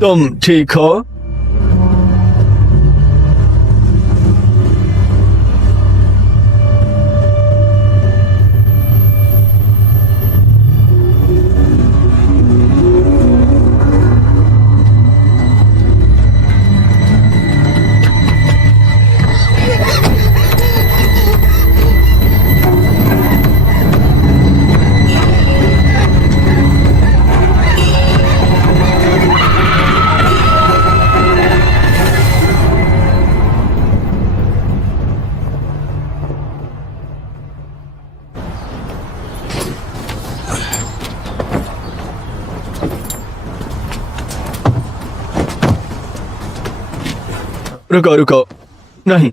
तुम ठीक हो? रुको रुको, नहीं,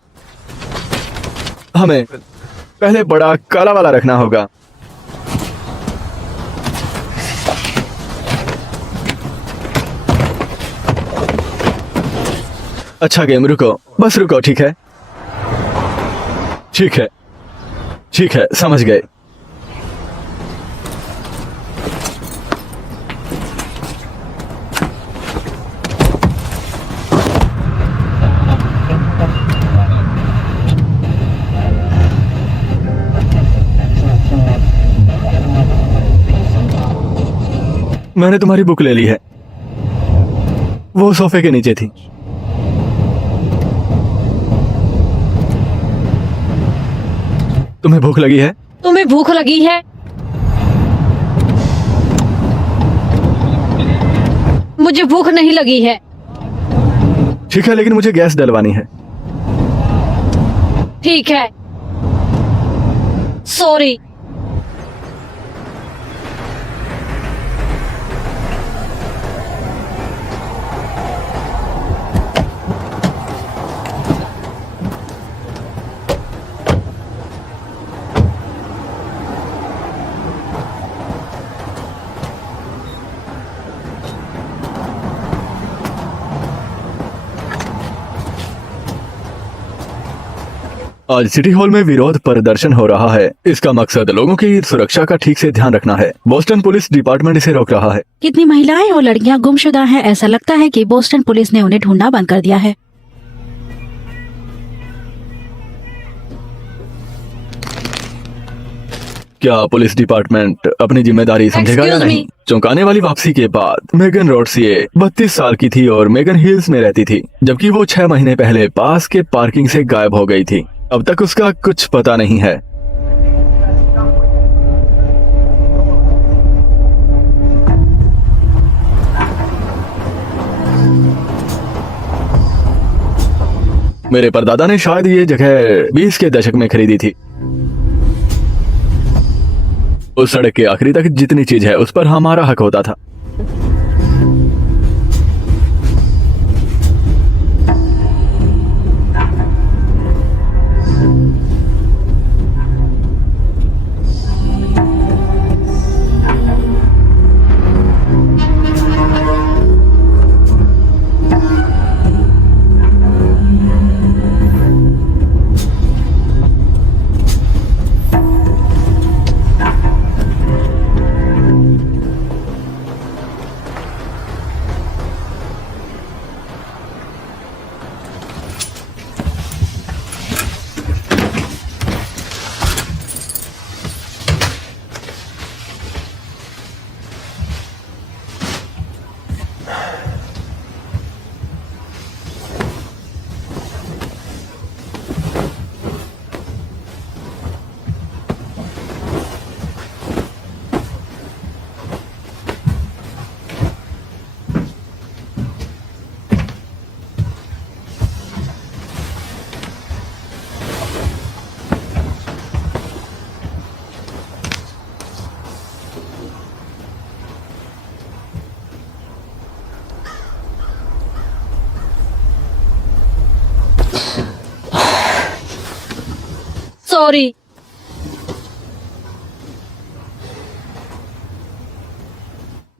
हमें पहले बड़ा काला वाला रखना होगा। अच्छा गेम, रुको, बस रुको। ठीक है, ठीक है, ठीक है, समझ गए। मैंने तुम्हारी बुक ले ली है, वो सोफे के नीचे थी। तुम्हें भूख लगी है? तुम्हें भूख लगी है? मुझे भूख नहीं लगी है। ठीक है, लेकिन मुझे गैस डलवानी है। ठीक है, सॉरी। आज सिटी हॉल में विरोध प्रदर्शन हो रहा है। इसका मकसद लोगों की सुरक्षा का ठीक से ध्यान रखना है। बोस्टन पुलिस डिपार्टमेंट इसे रोक रहा है। कितनी महिलाएं और लड़कियां गुमशुदा हैं। ऐसा लगता है कि बोस्टन पुलिस ने उन्हें ढूंढना बंद कर दिया है। क्या पुलिस डिपार्टमेंट अपनी जिम्मेदारी समझेगा या Excuse नहीं? me. चौंकाने वाली वापसी के बाद मेगन रोड्सिए 32 साल की थी और मेगन हिल्स में रहती थी, जबकि वो 6 महीने पहले पास के पार्किंग से गायब हो गई थी। अब तक उसका कुछ पता नहीं है। मेरे परदादा ने शायद ये जगह 20 के दशक में खरीदी थी। उस सड़क के आखिरी तक जितनी चीज है उस पर हमारा हक होता था। सॉरी।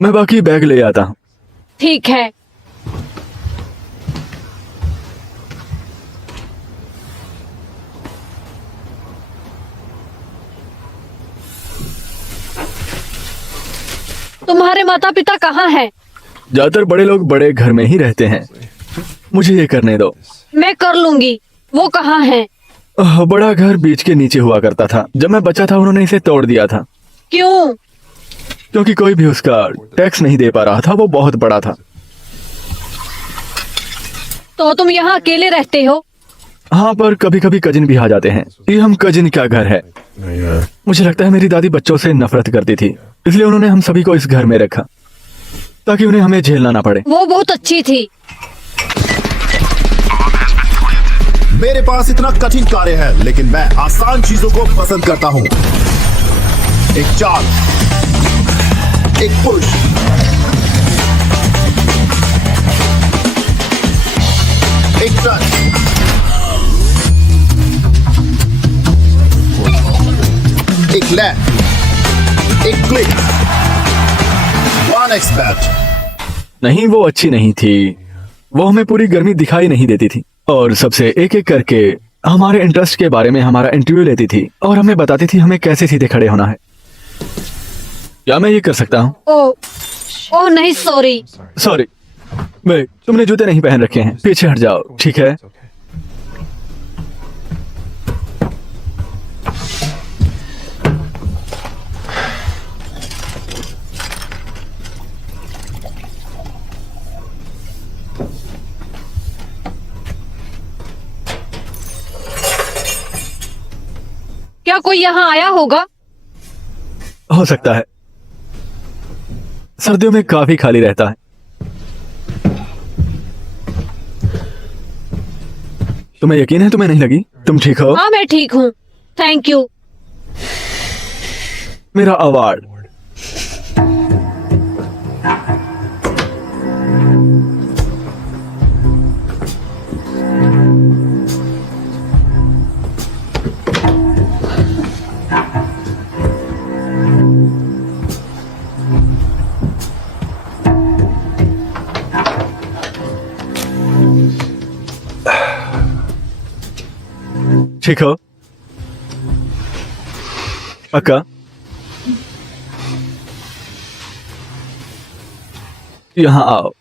मैं बाकी बैग ले आता हूँ। ठीक है। तुम्हारे माता पिता कहाँ हैं? ज्यादातर बड़े लोग बड़े घर में ही रहते हैं। मुझे ये करने दो। मैं कर लूंगी। वो कहाँ है? बड़ा घर बीच के नीचे हुआ करता था। जब मैं बच्चा था उन्होंने इसे तोड़ दिया था, क्यों? क्योंकि कोई भी उसका टैक्स नहीं दे पा रहा था। वो बहुत बड़ा था। तो तुम यहाँ अकेले रहते हो? हाँ, पर कभी कभी कजिन भी आ जाते हैं। ये हम कजिन क्या घर है। मुझे लगता है मेरी दादी बच्चों से नफरत करती थी, इसलिए उन्होंने हम सभी को इस घर में रखा ताकि उन्हें हमें झेलना ना पड़े। वो बहुत अच्छी थी। मेरे पास इतना कठिन कार्य है, लेकिन मैं आसान चीजों को पसंद करता हूं। एक चाल, एक पुश, एक टच, एक लैप, एक क्लिक, 1x बैट। नहीं, वो अच्छी नहीं थी। वो हमें पूरी गर्मी दिखाई नहीं देती थी और सबसे एक एक करके हमारे इंटरेस्ट के बारे में हमारा इंटरव्यू लेती थी और हमें बताती थी हमें कैसे सीधे खड़े होना है। क्या मैं ये कर सकता हूँ? ओह नहीं, सॉरी। सॉरी, तुमने जूते नहीं पहन रखे हैं। पीछे हट जाओ, ठीक है? क्या कोई यहाँ आया होगा? हो सकता है। सर्दियों में काफी खाली रहता है। तुम्हें यकीन है तुम्हें नहीं लगी? तुम ठीक हो? हाँ, मैं ठीक हूँ, थैंक यू। मेरा अवार्ड। ठीक हो? पक्का? यहाँ आओ।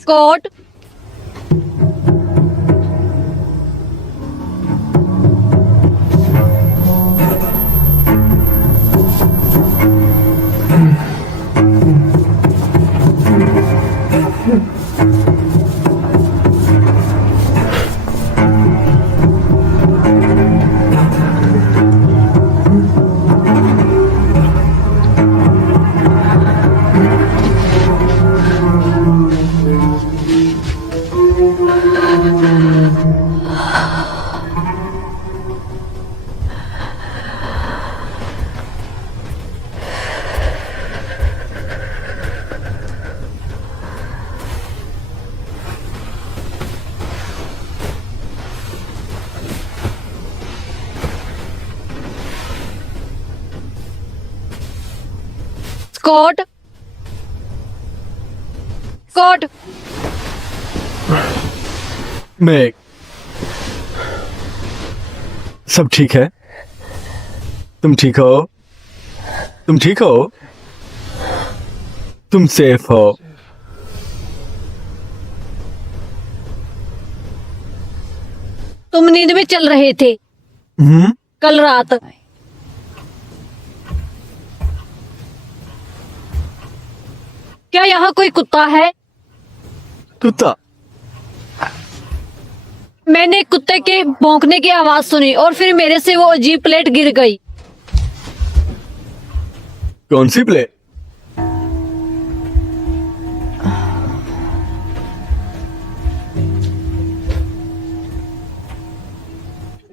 Scott, Scott, Scott. मैं सब ठीक है? तुम ठीक हो? तुम ठीक हो? तुम सेफ हो? तुम नींद में चल रहे थे कल रात। क्या यहाँ कोई कुत्ता है? कुत्ता? मैंने कुत्ते के भौंकने की आवाज सुनी और फिर मेरे से वो अजीब प्लेट गिर गई। कौन सी प्लेट?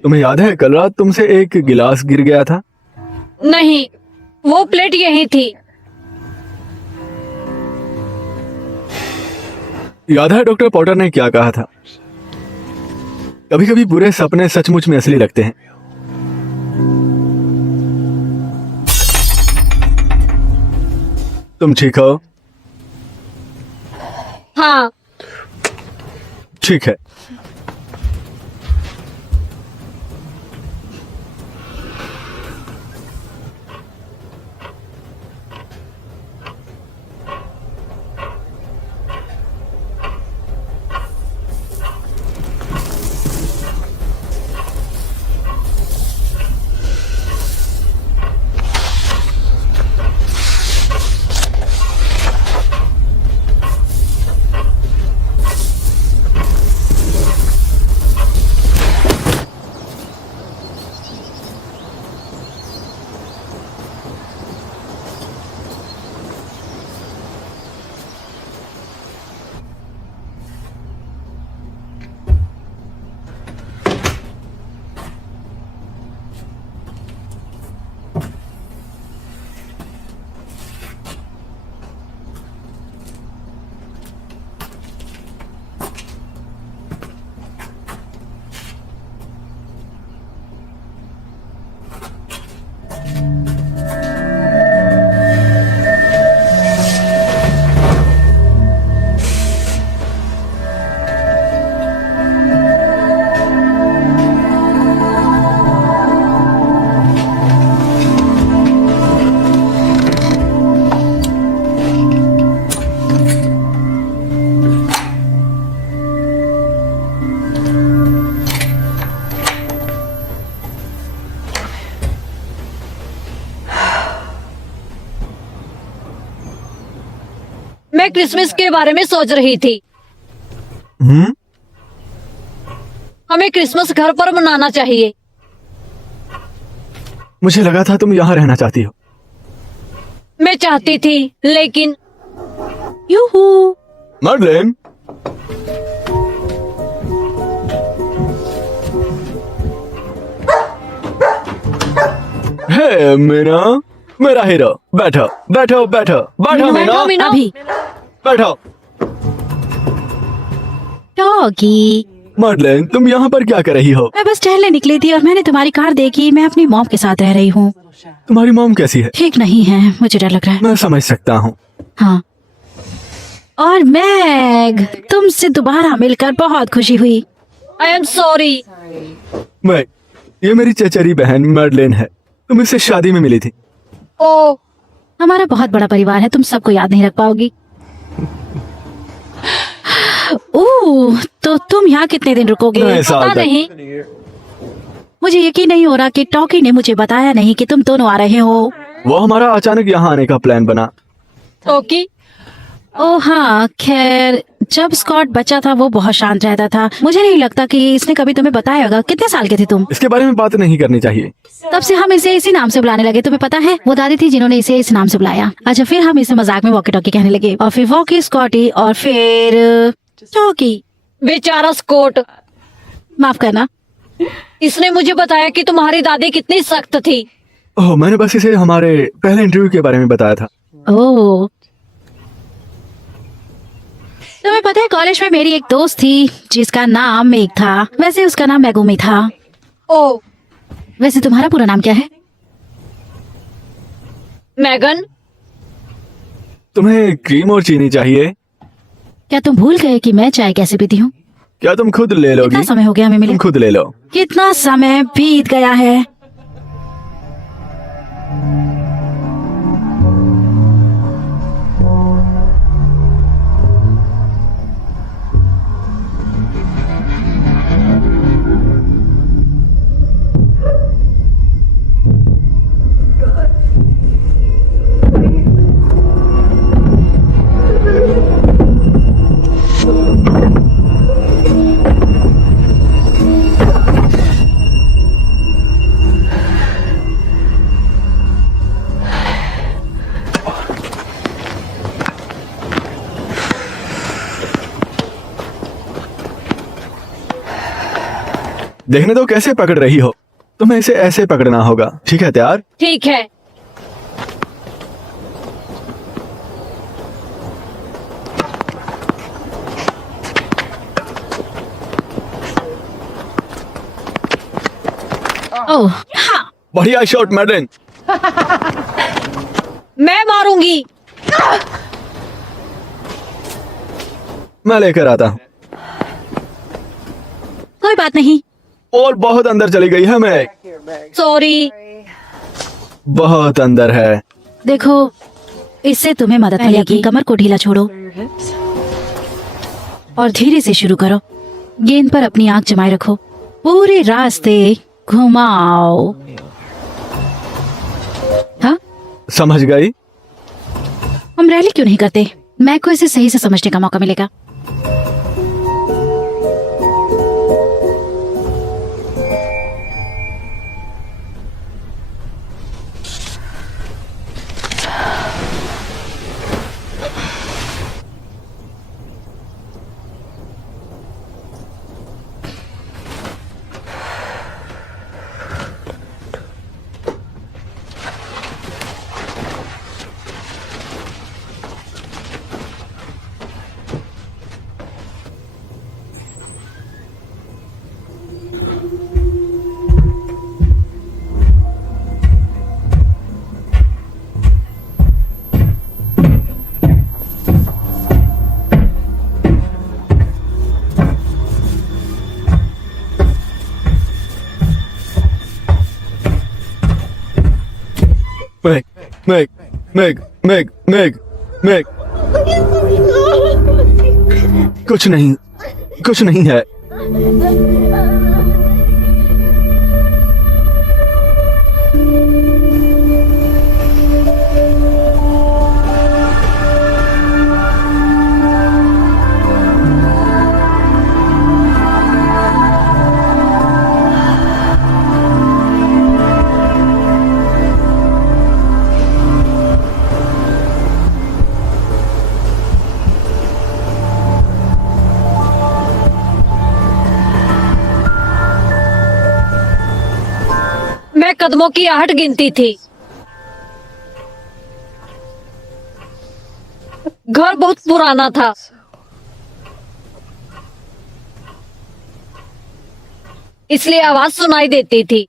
तुम्हें याद है कल रात तुमसे एक गिलास गिर गया था? नहीं, वो प्लेट यही थी। याद है डॉक्टर पॉटर ने क्या कहा था? कभी कभी बुरे सपने सचमुच में असली लगते हैं। तुम ठीक हो? हाँ, ठीक है। मैं क्रिसमस के बारे में सोच रही थी। हमें क्रिसमस घर पर मनाना चाहिए। मुझे लगा था तुम यहाँ रहना चाहती हो। मैं चाहती थी, लेकिन यूहू। मर्लिन, हे मीना, मेरा हीरो, बैठो बैठो बैठो बैठो मीना, मीना। अभी बैठो। डॉगी, मर्लिन, तुम यहाँ पर क्या कर रही हो? मैं बस टहलने निकली थी और मैंने तुम्हारी कार देखी। मैं अपनी मॉम के साथ रह रही हूँ। तुम्हारी मॉम कैसी है? ठीक नहीं है, मुझे डर लग रहा है। मैं समझ सकता हूँ। हाँ, और मैग, तुमसे दोबारा मिलकर बहुत खुशी हुई। I am sorry. मैं, ये मेरी चचेरी बहन मर्लिन है। तुम इससे शादी में मिली थी। ओ, हमारा बहुत बड़ा परिवार है, तुम सबको याद नहीं रख पाओगी। ओह, तो तुम यहाँ कितने दिन रुकोगे? नए साल पता तक। नहीं। मुझे यकीन नहीं हो रहा कि टॉकी ने मुझे बताया नहीं कि तुम दोनों आ रहे हो। वो हमारा अचानक यहाँ आने का प्लान बना। ओके। ओह हाँ, खैर जब स्कॉट बच्चा था वो बहुत शांत रहता था। मुझे नहीं लगता कि इसने कभी तुम्हें बताया होगा। कितने साल के थे तुम? इसके बारे में बात नहीं करनी चाहिए। तब से हम इसे इसी नाम से बुलाने लगे। तुम्हें पता है, वो दादी थी जिन्होंने इसे इस नाम से बुलाया। अच्छा, फिर हम इसे मजाक में वॉकी टॉकी कहने लगे, और फिर वॉकी, स्कॉटी, और फिर टॉकी। बेचारा स्कॉट। माफ करना। इसने मुझे बताया कि तुम्हारी दादी कितनी सख्त थी। ओह, मैंने बस इसे हमारे पहले इंटरव्यू के बारे में बताया था। ओह, तुम्हें पता है कॉलेज में मेरी एक दोस्त थी जिसका नाम मेघ था। वैसे उसका नाम मैगुमी था। ओ, वैसे तुम्हारा पूरा नाम क्या है? मैगन। तुम्हें क्रीम और चीनी चाहिए? क्या तुम भूल गए कि मैं चाय कैसे पीती हूँ? क्या तुम खुद ले लोगी? कितना समय हो गया हमें मिले? तुम खुद ले लो। कितना समय बीत गया है। देखने दो कैसे पकड़ रही हो। तुम्हें इसे ऐसे पकड़ना होगा। ठीक है, तैयार? ठीक है। ओह हाँ। बढ़िया शॉट मैडन। मैं मारूंगी। मैं लेकर आता हूँ। कोई बात नहीं। और बहुत अंदर चली गई है। मैं सॉरी। बहुत अंदर है। देखो, इससे तुम्हें मदद मिलेगी। कमर को ढीला छोड़ो और धीरे से शुरू करो। गेंद पर अपनी आंख जमाए रखो। पूरे रास्ते घुमाओ। हाँ, समझ गई? हम रैली क्यों नहीं करते? मैक को इसे सही से समझने का मौका मिलेगा। Meg Meg Meg Meg Meg Meg. कुछ नहीं, कुछ नहीं है। मैं कदमों की आहट गिनती थी। घर बहुत पुराना था। इसलिए आवाज सुनाई देती थी।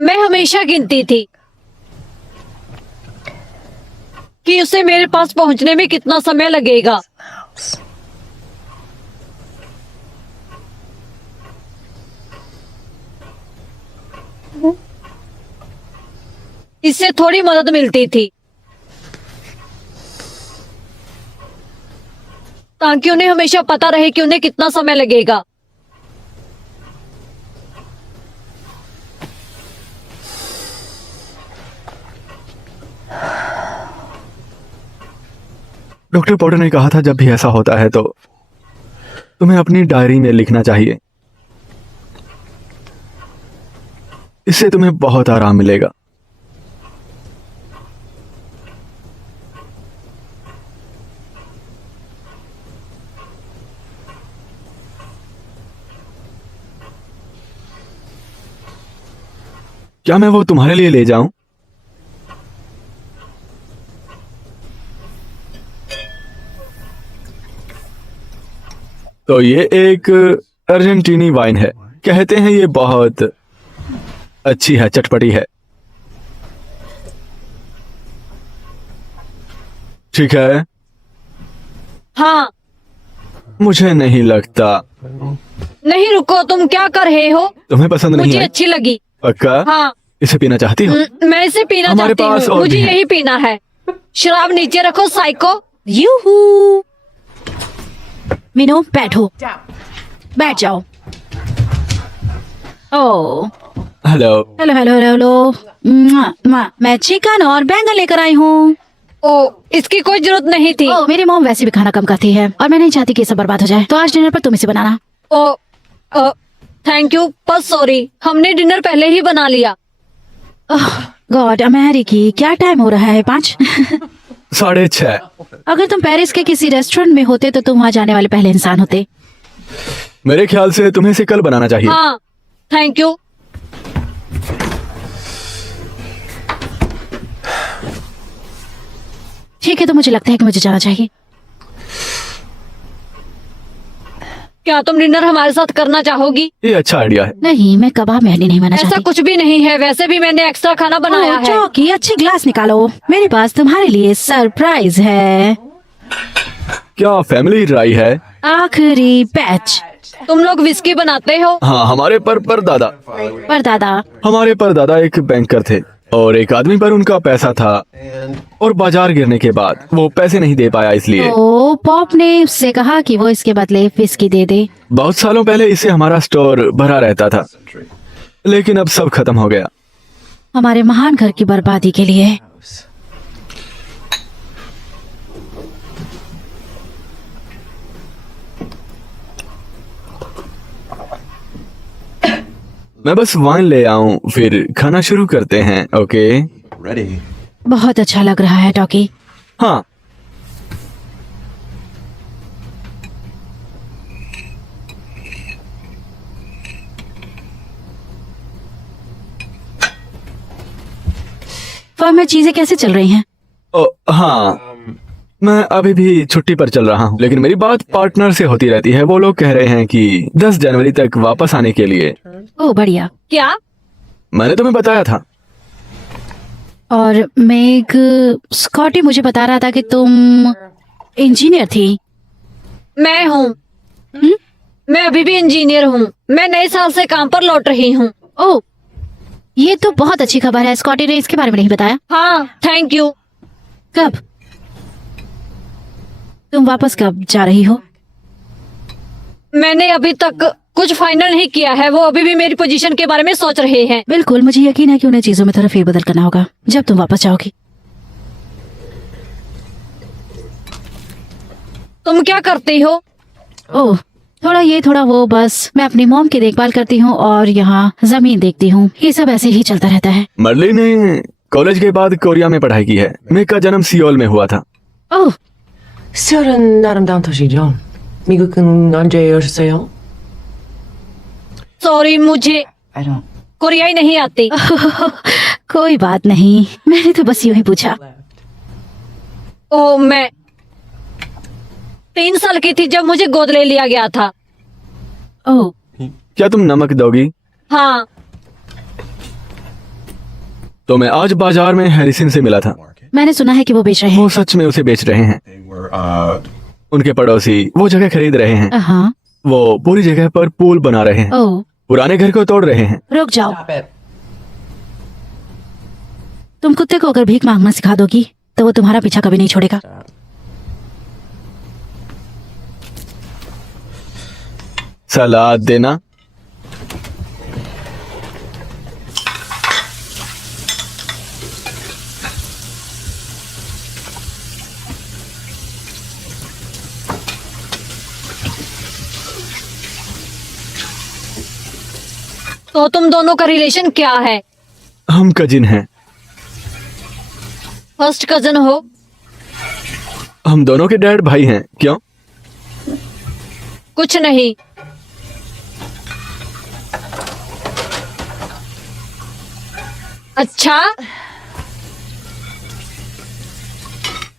मैं हमेशा गिनती थी कि उसे मेरे पास पहुंचने में कितना समय लगेगा। इससे थोड़ी मदद मिलती थी ताकि उन्हें हमेशा पता रहे कि उन्हें कितना समय लगेगा। डॉक्टर पॉटर ने कहा था जब भी ऐसा होता है तो तुम्हें अपनी डायरी में लिखना चाहिए। इससे तुम्हें बहुत आराम मिलेगा। क्या मैं वो तुम्हारे लिए ले जाऊं? तो ये एक अर्जेंटीनी वाइन है। कहते हैं ये बहुत अच्छी है, चटपटी है। ठीक है, हाँ। मुझे नहीं लगता। नहीं रुको, तुम क्या कर रहे हो? तुम्हें पसंद नहीं मुझे है? अच्छी लगी। पक्का? हाँ। इसे पीना चाहती हो? मैं इसे पीना हमारे चाहती पास हूँ, और मुझे भी है। यही पीना है। शराब नीचे रखो साइको। यूहू। मीनू बैठो, बैठ जाओ। Oh hello. Hello hello hello hello. मैं चिकन और बैंगन लेकर आई हूँ। ओ, इसकी कोई जरूरत नहीं थी। ओ, मेरी मॉम वैसे भी खाना कम खाती है और मैं नहीं चाहती कि ये सब बर्बाद हो जाए, तो आज डिनर पर तुम इसे बनाना। ओ, थैंक यू पर सॉरी, हमने डिनर पहले ही बना लिया। गॉड अमेरिकी, क्या टाइम हो रहा है? 5। 6:30। अगर तुम पेरिस के किसी रेस्टोरेंट में होते तो तुम वहाँ जाने वाले पहले इंसान होते। मेरे ख्याल से तुम्हें इसे कल बनाना चाहिए। हाँ, थैंक यू। ठीक है, तो मुझे लगता है कि मुझे जाना चाहिए। क्या तुम डिनर हमारे साथ करना चाहोगी? ये अच्छा आइडिया है। नहीं, मैं कबाब मेहंदी नहीं बना ऐसा चाहती। कुछ भी नहीं है, वैसे भी मैंने एक्स्ट्रा खाना बनाया है। चौकी, अच्छे ग्लास निकालो, मेरे पास तुम्हारे लिए सरप्राइज है। क्या फैमिली ड्राई है? आखिरी बैच। तुम लोग विस्की बनाते हो? हाँ, हमारे परदादा परदादा। हमारे परदादा एक बैंकर थे और एक आदमी पर उनका पैसा था और बाजार गिरने के बाद वो पैसे नहीं दे पाया, इसलिए तो पॉप ने उससे कहा कि वो इसके बदले विस्की दे दे। बहुत सालों पहले इसे हमारा स्टोर भरा रहता था, लेकिन अब सब खत्म हो गया। हमारे महान घर की बर्बादी के लिए। मैं बस वाइन ले आऊं, फिर खाना शुरू करते हैं। ओके? Ready. बहुत अच्छा लग रहा है टॉकी। हाँ। फर्म में चीजें कैसे चल रही हैं? ओ, हाँ, मैं अभी भी छुट्टी पर चल रहा हूँ, लेकिन मेरी बात पार्टनर से होती रहती है। वो लोग कह रहे हैं कि 10 जनवरी तक वापस आने के लिए। ओ बढ़िया। क्या? मैंने तुम्हें बताया था। और मेग, स्कॉटी मुझे बता रहा था कि तुम इंजीनियर थी। मैं हूँ। मैं अभी भी इंजीनियर हूँ। मैं नए साल से काम पर लौट रही हूँ। ओ, ये तो बहुत अच्छी खबर है। स्कॉटी ने इसके बारे में नहीं बताया। हाँ, थैंक यू। कब? तुम वापस कब जा रही हो? मैंने अभी तक कुछ फाइनल नहीं किया है। वो अभी भी मेरी पोजीशन के बारे में सोच रहे हैं। बिल्कुल, मुझे यकीन है कि उन्हें चीजों में थोड़ा फेरबदल करना होगा जब तुम वापस जाओगी। तुम क्या करती हो? ओह, थोड़ा ये थोड़ा वो, बस मैं अपनी मॉम की देखभाल करती हूँ और यहाँ जमीन देखती हूँ। ये सब ऐसे ही चलता रहता है। मर्ली ने कॉलेज के बाद कोरिया में पढ़ाई की है। मेग का जन्म सियोल में हुआ था। ओह, 시월은 아름다운 도시죠. 미국은 언제 오셨어요? सॉरी, मुझे I don't. कोरियाई नहीं आती। कोई बात नहीं, मैंने तो बस यूं ही पूछा। ओ, मैं 3 साल की थी जब मुझे गोद ले लिया गया था। ओह, क्या तुम नमक दोगी? हाँ। तो मैं आज बाजार में हैरिसन से मिला था। मैंने सुना है कि वो बेच रहे वो हैं। सच में उसे बेच रहे हैं। They were, उनके पड़ोसी वो जगह खरीद रहे हैं। हाँ। वो पूरी जगह पर पुल बना रहे हैं। ओह, पुराने घर को तोड़ रहे हैं। रुक जाओ। Stop it. तुम कुत्ते को अगर भीख मांगना सिखा दोगी तो वो तुम्हारा पीछा कभी नहीं छोड़ेगा। सलाद देना। तो तुम दोनों का रिलेशन क्या है? हम कजिन हैं। फर्स्ट कजन हो? हम दोनों के डैड भाई हैं। क्यों? कुछ नहीं। अच्छा,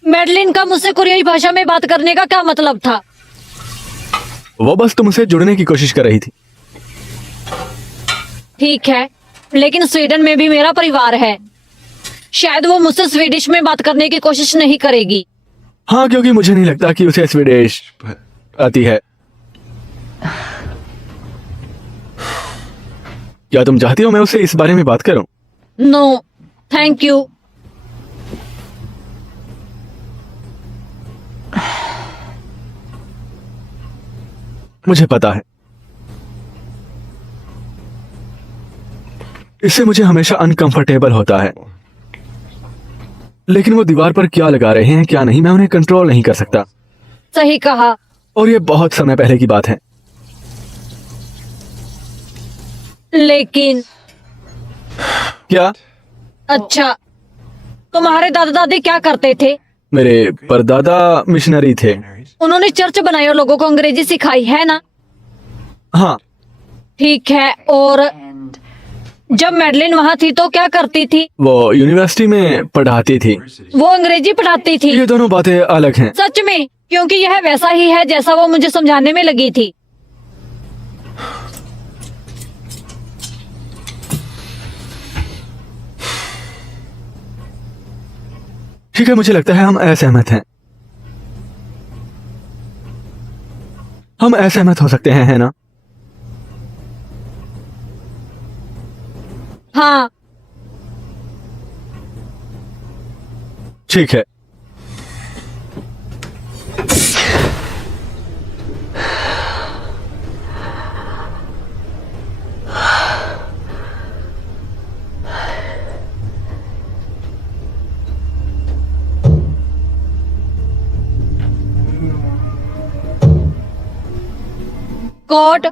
मैडलिन का मुझसे कोरियाई भाषा में बात करने का क्या मतलब था? वो बस तुमसे जुड़ने की कोशिश कर रही थी। ठीक है, लेकिन स्वीडन में भी मेरा परिवार है। शायद वो मुझसे स्वीडिश में बात करने की कोशिश नहीं करेगी। हाँ, क्योंकि मुझे नहीं लगता कि उसे स्वीडिश आती है। क्या तुम चाहती हो मैं उससे इस बारे में बात करूं? No, thank you. मुझे पता है, इससे मुझे हमेशा अनकंफर्टेबल होता है, लेकिन वो दीवार पर क्या लगा रहे हैं क्या नहीं, मैं उन्हें कंट्रोल नहीं कर सकता। सही कहा। और ये बहुत समय पहले की बात है। लेकिन क्या? अच्छा, तुम्हारे दादा दादी क्या करते थे? मेरे परदादा मिशनरी थे। उन्होंने चर्च बनाई और लोगों को अंग्रेजी सिखाई, है ना? हाँ, ठीक है। और जब मैडलिन वहाँ थी तो क्या करती थी? वो यूनिवर्सिटी में पढ़ाती थी। वो अंग्रेजी पढ़ाती थी। ये दोनों बातें अलग हैं। सच में, क्योंकि यह वैसा ही है जैसा वो मुझे समझाने में लगी थी। ठीक है, मुझे लगता है हम असहमत हैं। हम असहमत हो सकते हैं, है ना? हाँ, ठीक है। कोट।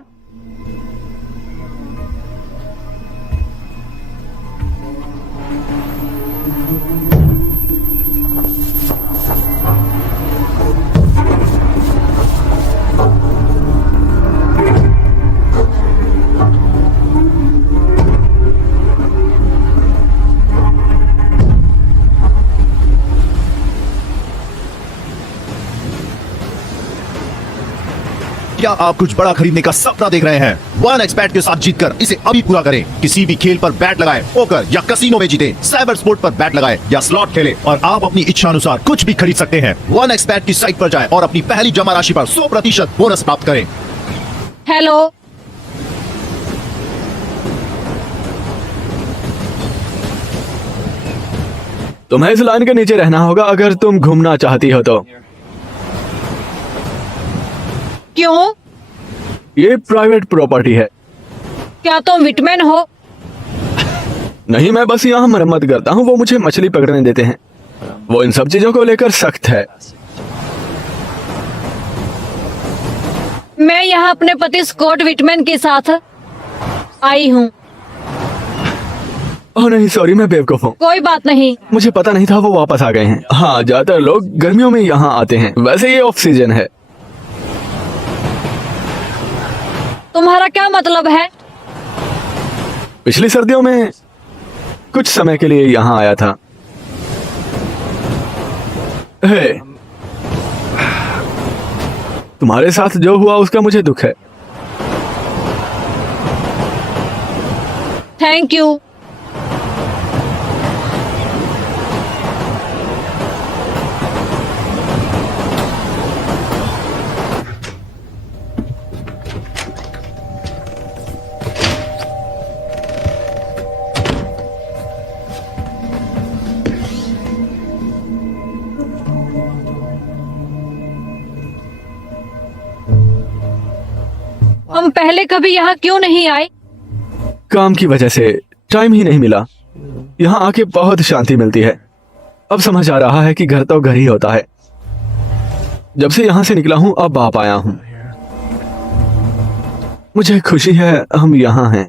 क्या आप कुछ बड़ा खरीदने का सपना देख रहे हैं? वन एक्सपेट के साथ जीतकर इसे अभी पूरा करें। किसी भी खेल पर बैट लगाएं, पोकर या कसिनो में जीतें, साइबर स्पोर्ट पर बैट लगाएं या स्लॉट खेलें और आप अपनी इच्छा अनुसार कुछ भी खरीद सकते हैं। वन एक्सपेट की साइट पर जाएं और अपनी पहली जमा राशि पर 100% बोनस प्राप्त करें। हेलो। तुम्हें इस लाइन के नीचे रहना होगा अगर तुम घूमना चाहती हो तो। क्यों? ये प्राइवेट प्रॉपर्टी है। क्या तुम विटमैन हो? नहीं, मैं बस यहाँ मरम्मत करता हूँ। वो मुझे मछली पकड़ने देते हैं। वो इन सब चीजों को लेकर सख्त है। मैं यहाँ अपने पति स्कॉट विटमैन के साथ आई हूँ। ओह नहीं, सॉरी, मैं बेवकूफ हूँ। कोई बात नहीं। मुझे पता नहीं था वो वापस आ गए हैं। हाँ, ज्यादातर लोग गर्मियों में यहाँ आते हैं। वैसे ये ऑफ सीजन है। तुम्हारा क्या मतलब है? पिछली सर्दियों में कुछ समय के लिए यहाँ आया था। हे, तुम्हारे साथ जो हुआ उसका मुझे दुख है। Thank you. हम पहले कभी यहाँ क्यों नहीं आए? काम की वजह से टाइम ही नहीं मिला। यहाँ आके बहुत शांति मिलती है। अब समझ आ रहा है कि घर तो घर ही होता है। जब से यहाँ से निकला हूँ अब आ पाया हूँ। मुझे खुशी है हम यहाँ हैं।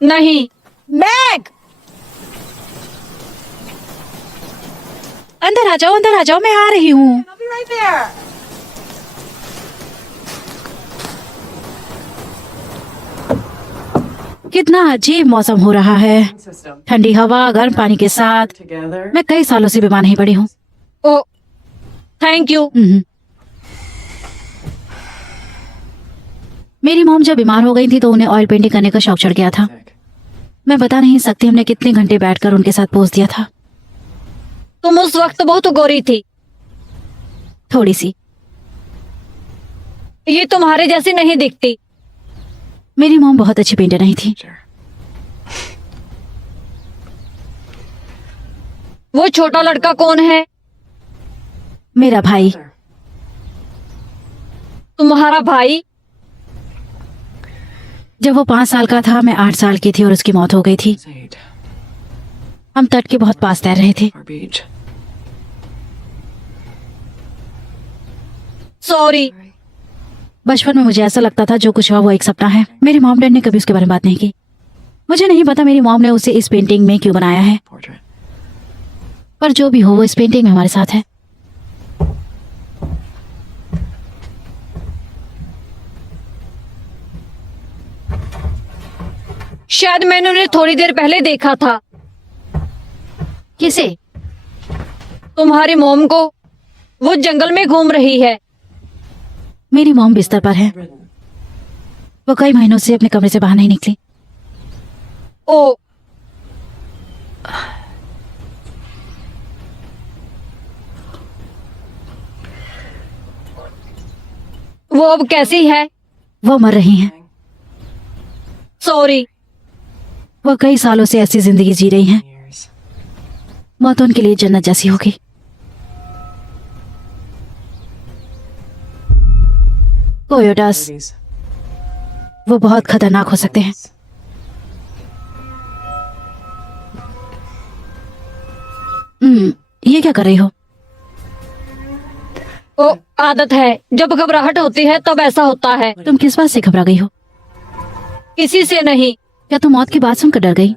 नहीं। बैग अंदर आ जाओ, मैं आ रही हूँ। कितना अजीब मौसम हो रहा है, System. ठंडी हवा, गर्म पानी के साथ। Together. मैं कई सालों से बीमार नहीं पड़ी हूँ। ओ थैंक यू। मेरी मॉम जब बीमार हो गई थी तो उन्हें ऑयल पेंटिंग करने का शौक चढ़ गया था। मैं बता नहीं सकती हमने कितने घंटे बैठकर उनके साथ पोज दिया था। तुम उस वक्त बहुत गोरी थी। थोड़ी सी। ये तुम्हारे जैसी नहीं दिखती। मेरी मॉम बहुत अच्छी पेंटर नहीं थी। Sure. वो छोटा लड़का कौन है? मेरा भाई। तुम्हारा भाई? जब वो 5 साल का था मैं 8 साल की थी और उसकी मौत हो गई थी। Said. हम तट के बहुत पास तैर रहे थे। Our beach. सॉरी। बचपन में मुझे ऐसा लगता था जो कुछ हुआ वो एक सपना है। मेरी मॉम डैड ने कभी उसके बारे में बात नहीं की। मुझे नहीं पता मेरी मॉम ने उसे इस पेंटिंग में क्यों बनाया है, Portrait. पर जो भी हो वो इस पेंटिंग में हमारे साथ है। शायद मैंने उन्हें थोड़ी देर पहले देखा था। किसे? तुम्हारी मोम को। वो जंगल में घूम रही है। मेरी मॉम बिस्तर पर है। वो कई महीनों से अपने कमरे से बाहर नहीं निकली। ओ वो अब कैसी है? वो मर रही हैं। सॉरी। वो कई सालों से ऐसी जिंदगी जी रही हैं। Years. मौत उनके लिए जन्नत जैसी होगी। कोयोटास, Ladies. वो बहुत खतरनाक हो सकते हैं। ये क्या कर रही हो? ओ आदत है, जब घबराहट होती है तब ऐसा होता है। तुम किस बात से घबरा गई हो? किसी से नहीं। क्या तुम मौत की बात सुनकर डर गई?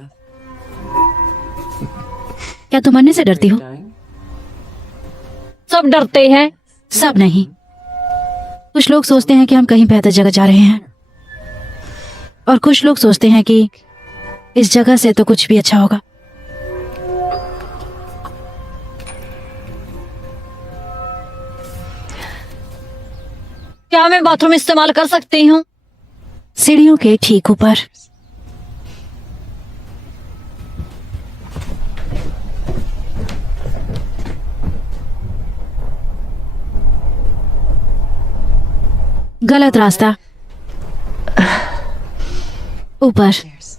क्या तुम मरने से डरती हो? Dying. सब डरते हैं। सब नहीं। कुछ लोग सोचते हैं कि हम कहीं बेहतर जगह जा रहे हैं, और कुछ लोग सोचते हैं कि इस जगह से तो कुछ भी अच्छा होगा। क्या मैं बाथरूम इस्तेमाल कर सकती हूँ? सीढ़ियों के ठीक ऊपर। गलत रास्ता। ऊपर। Stairs.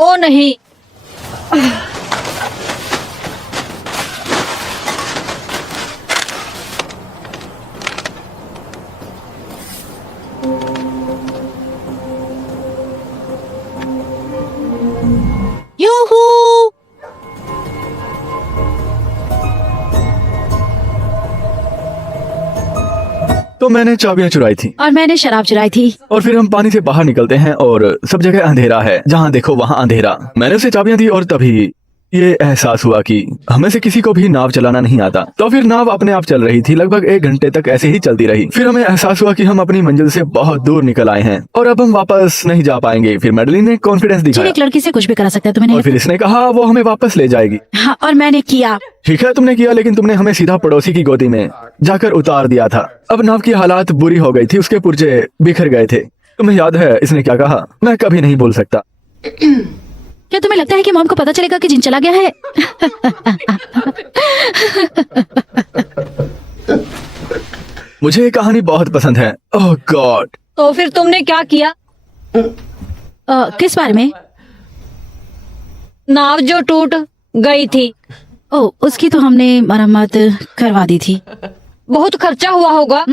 ओ नहीं। यूहू! तो मैंने चाबियां चुराई थी और मैंने शराब चुराई थी। और फिर हम पानी से बाहर निकलते हैं और सब जगह अंधेरा है। जहाँ देखो वहाँ अंधेरा। मैंने उसे चाबियां दी और तभी ये एहसास हुआ कि हमें से किसी को भी नाव चलाना नहीं आता। तो फिर नाव अपने आप चल रही थी। लगभग 1 घंटे तक ऐसे ही चलती रही। फिर हमें एहसास हुआ कि हम अपनी मंजिल से बहुत दूर निकल आए हैं और अब हम वापस नहीं जा पाएंगे। फिर मैडलिन ने कॉन्फिडेंस जी, दिखाया एक लड़की से कुछ भी करा सकता है, तुम्हें और नहीं फिर इसने कहा वो हमें वापस ले जाएगी। लगता? हाँ, और मैंने किया। ठीक है तुमने किया, लेकिन तुमने हमें सीधा पड़ोसी की गोदी में जाकर उतार दिया था। अब नाव की हालात बुरी हो गई थी। उसके पुर्जे बिखर गए थे। तुम्हें याद है इसने क्या कहा? मैं कभी नहीं भूल सकता। क्या तुम्हें लगता है कि मॉम को पता चलेगा कि जिन चला गया है? मुझे ये कहानी बहुत पसंद है। ओह गॉड। तो फिर तुमने क्या किया? किस बारे में? नाव जो टूट गई थी। ओ, उसकी तो हमने मरम्मत करवा दी थी। बहुत खर्चा हुआ होगा।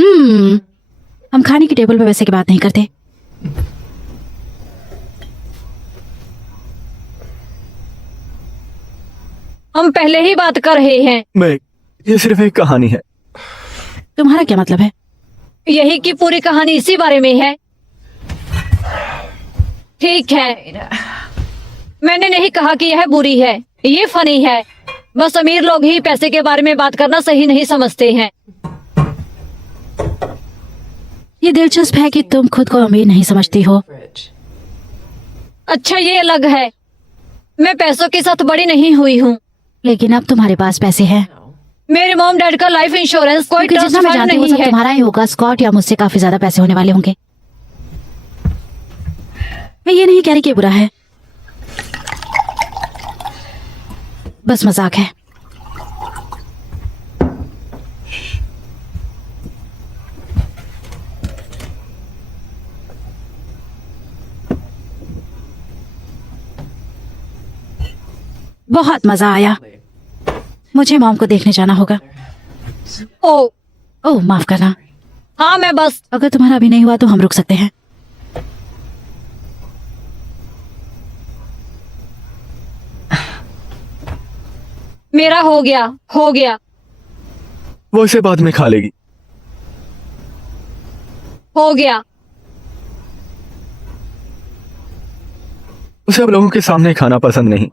हम खाने की टेबल पे वैसे की बात नहीं करते। हम पहले ही बात कर रहे हैं। मैं ये सिर्फ एक कहानी है। तुम्हारा क्या मतलब है? यही की पूरी कहानी इसी बारे में है। ठीक है, मैंने नहीं कहा कि यह बुरी है, ये फनी है। बस अमीर लोग ही पैसे के बारे में बात करना सही नहीं समझते हैं। ये दिलचस्प है कि तुम खुद को अमीर नहीं समझती हो। Rich. अच्छा, ये अलग है। मैं पैसों के साथ बड़ी नहीं हुई हूँ। लेकिन अब तुम्हारे पास पैसे हैं। मेरे मॉम डैड का लाइफ इंश्योरेंस कोई क्योंकि ट्रस्ट जितना मैं फंड जानती हूँ वो नहीं सब है। तुम्हारा ही होगा। स्कॉट या मुझसे काफी ज्यादा पैसे होने वाले होंगे। मैं ये नहीं कह रही कि ये बुरा है, बस मजाक है। बहुत मजा आया। मुझे मॉम को देखने जाना होगा। ओ, ओह माफ करना। हाँ, मैं बस अगर तुम्हारा अभी नहीं हुआ तो हम रुक सकते हैं। मेरा हो गया, हो गया, वो इसे बाद में खा लेगी। हो गया। उसे अब लोगों के सामने खाना पसंद नहीं।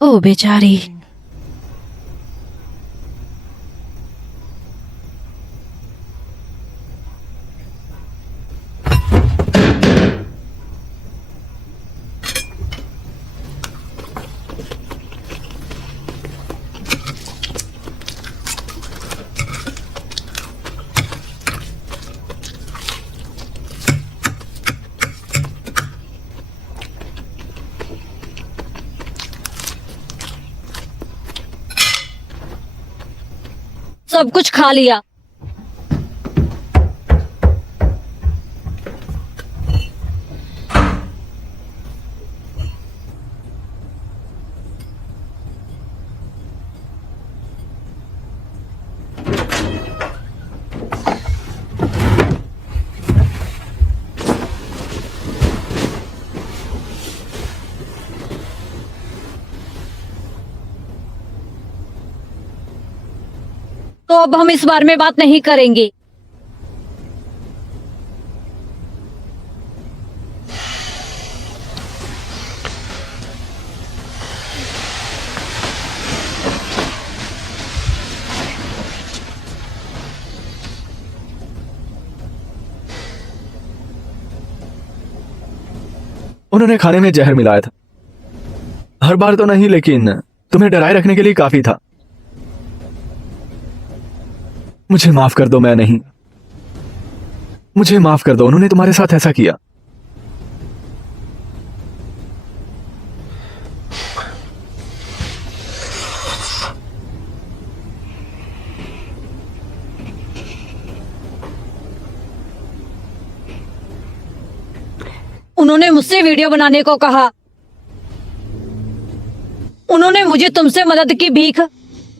ओह बेचारी। सब कुछ खा लिया। तो अब हम इस बारे में बात नहीं करेंगे। उन्होंने खाने में जहर मिलाया था। हर बार तो नहीं, लेकिन तुम्हें डराए रखने के लिए काफी था। मुझे माफ कर दो, मैं नहीं। मुझे माफ कर दो, उन्होंने तुम्हारे साथ ऐसा किया। उन्होंने मुझसे वीडियो बनाने को कहा। उन्होंने मुझे तुमसे मदद की भीख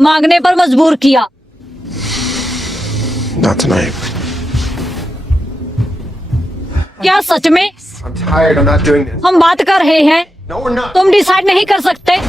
मांगने पर मजबूर किया। Not tonight. क्या सच में? I'm tired. I'm not doing this. हम बात कर रहे हैं, No, we're not. तुम डिसाइड नहीं कर सकते?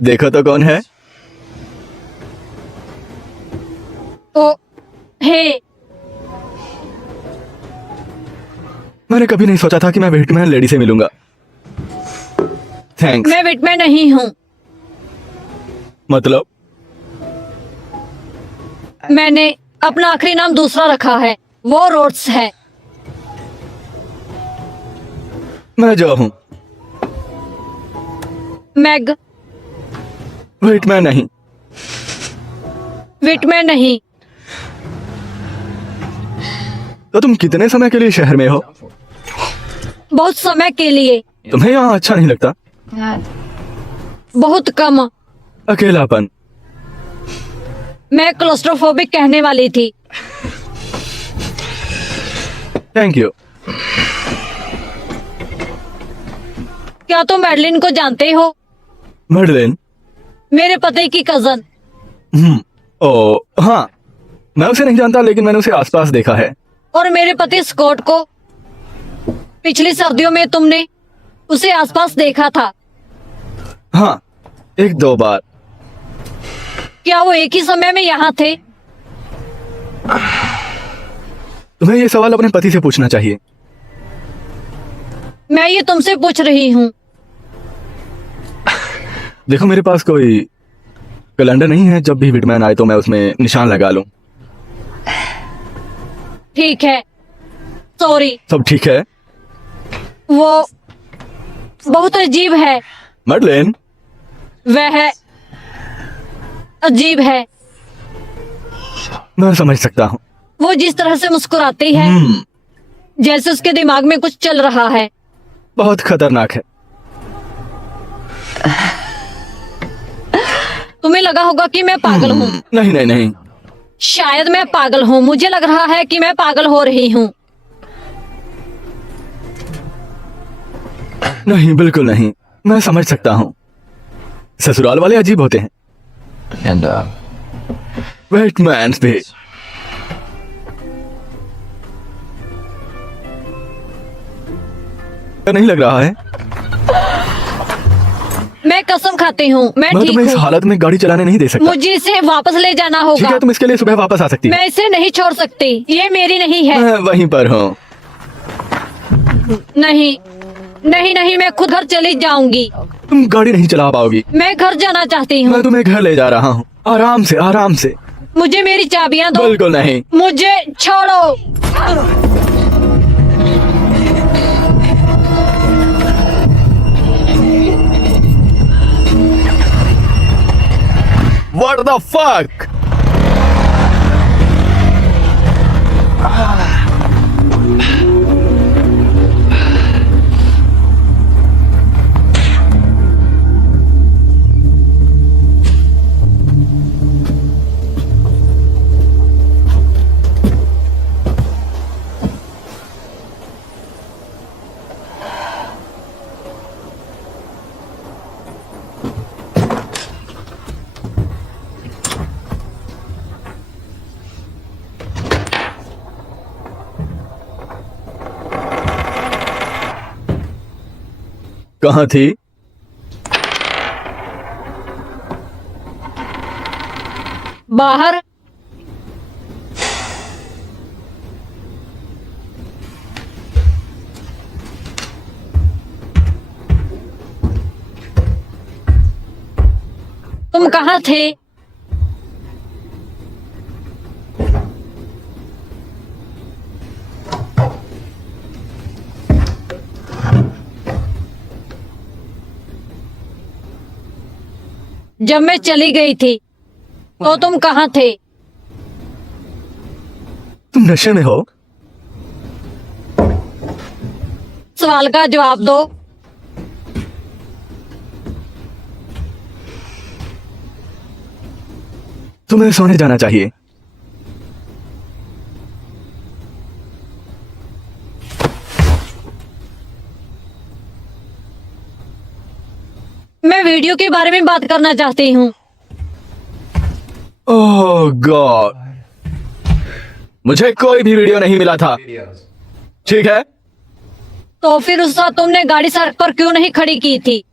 देखो तो कौन है। ओ हे, मैंने कभी नहीं सोचा था कि मैं हिटमैन लेडी से मिलूंगा। थैंक्स। मैं विटमैन नहीं हूँ। मतलब मैंने अपना आखिरी नाम दूसरा रखा है, वो रोड्स है। मैं जो हूँ मैग। हिटमैन नहीं। विटमैन नहीं। तो तुम कितने समय के लिए शहर में हो? बहुत समय के लिए। तुम्हें यहाँ अच्छा नहीं लगता? बहुत कम। अकेलापन। मैं क्लोस्ट्रोफोबिक कहने वाली थी। Thank you. क्या तुम मैडलिन को जानते हो? मर्लिन? मेरे पति की कजन। ओ हाँ, मैं उसे नहीं जानता, लेकिन मैंने उसे आसपास देखा है। और मेरे पति स्कॉट को पिछली सर्दियों में तुमने उसे आसपास देखा था। हाँ, 1-2 बार। क्या वो एक ही समय में यहाँ थे? तुम्हें ये सवाल अपने पति से पूछना चाहिए। मैं ये तुमसे पूछ रही हूँ। देखो, मेरे पास कोई कैलेंडर नहीं है। जब भी हिटमैन आए तो मैं उसमें निशान लगा लूं। ठीक है, सॉरी। सब ठीक है? वो बहुत अजीब है। मर्लिन? वह अजीब है। मैं समझ सकता हूँ। वो जिस तरह से मुस्कुराती है, जैसे उसके दिमाग में कुछ चल रहा है। बहुत खतरनाक है। तुम्हें लगा होगा कि मैं पागल हूँ। नहीं नहीं नहीं। शायद मैं पागल हूँ। मुझे लग रहा है कि मैं पागल हो रही हूँ। नहीं, बिल्कुल नहीं। मैं समझ सकता हूँ। ससुराल वाले अजीब होते हैं। And हिटमैन भी। नहीं लग रहा है। मैं कसम खाती हूँ, मैं मैं ठीक तुम्हें इस हूँ। हालत में गाड़ी चलाने नहीं दे सकता। मुझे इसे वापस ले जाना ठीक होगा। है, तुम इसके लिए सुबह वापस आ सकती हो। मैं इसे नहीं छोड़ सकती। ये मेरी नहीं है। मैं वहीं पर हूँ। नहीं नहीं नहीं, मैं खुद घर चली जाऊंगी। तुम गाड़ी नहीं चला पाओगी। मैं घर जाना चाहती मैं हूँ। तुम्हें घर ले जा रहा हूँ। आराम से, आराम से। मुझे मेरी चाबियां दो। बिल्कुल नहीं। मुझे छोड़ो। What the fuck? कहाँ थी? बाहर। तुम कहाँ थे? जब मैं चली गई थी तो तुम कहाँ थे? तुम नशे में हो? सवाल का जवाब दो। तुम्हें सोने जाना चाहिए। मैं वीडियो के बारे में बात करना चाहती हूँ। ओह गॉड, मुझे कोई भी वीडियो नहीं मिला था। ठीक है, तो फिर उस वक्त तुमने गाड़ी सड़क पर क्यों नहीं खड़ी की थी?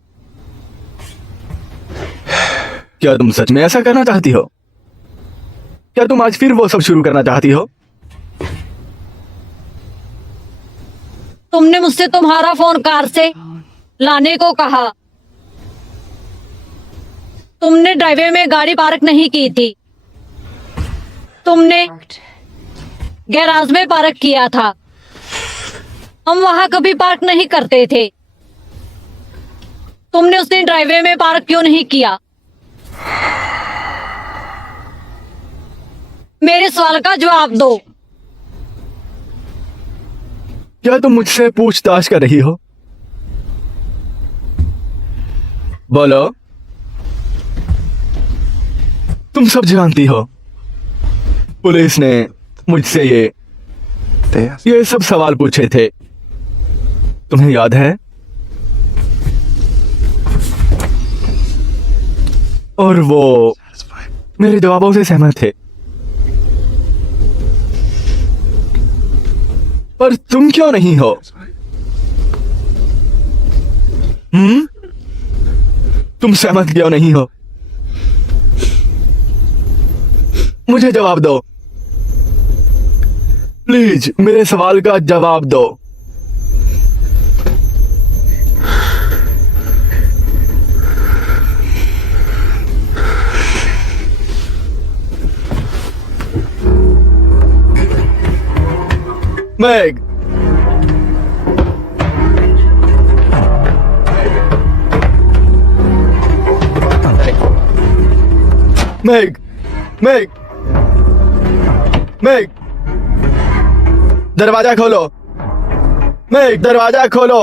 क्या तुम सच में ऐसा करना चाहती हो? क्या तुम आज फिर वो सब शुरू करना चाहती हो? तुमने मुझसे तुम्हारा फोन कार से लाने को कहा। तुमने ड्राइववे में गाड़ी पार्क नहीं की थी, तुमने गैराज में पार्क किया था। हम वहां कभी पार्क नहीं करते थे। तुमने उस दिन ड्राइववे में पार्क क्यों नहीं किया? मेरे सवाल का जवाब दो। क्या तुम मुझसे पूछताछ कर रही हो? बोलो। तुम सब जानती हो, पुलिस ने मुझसे ये सब सवाल पूछे थे। तुम्हें याद है? और वो मेरे जवाबों से सहमत थे। पर तुम क्यों नहीं हो? तुम सहमत क्यों नहीं हो? मुझे जवाब दो प्लीज, मेरे सवाल का जवाब दो। मैग, मैग, मैग, मैग, दरवाजा खोलो। मैग, दरवाजा खोलो।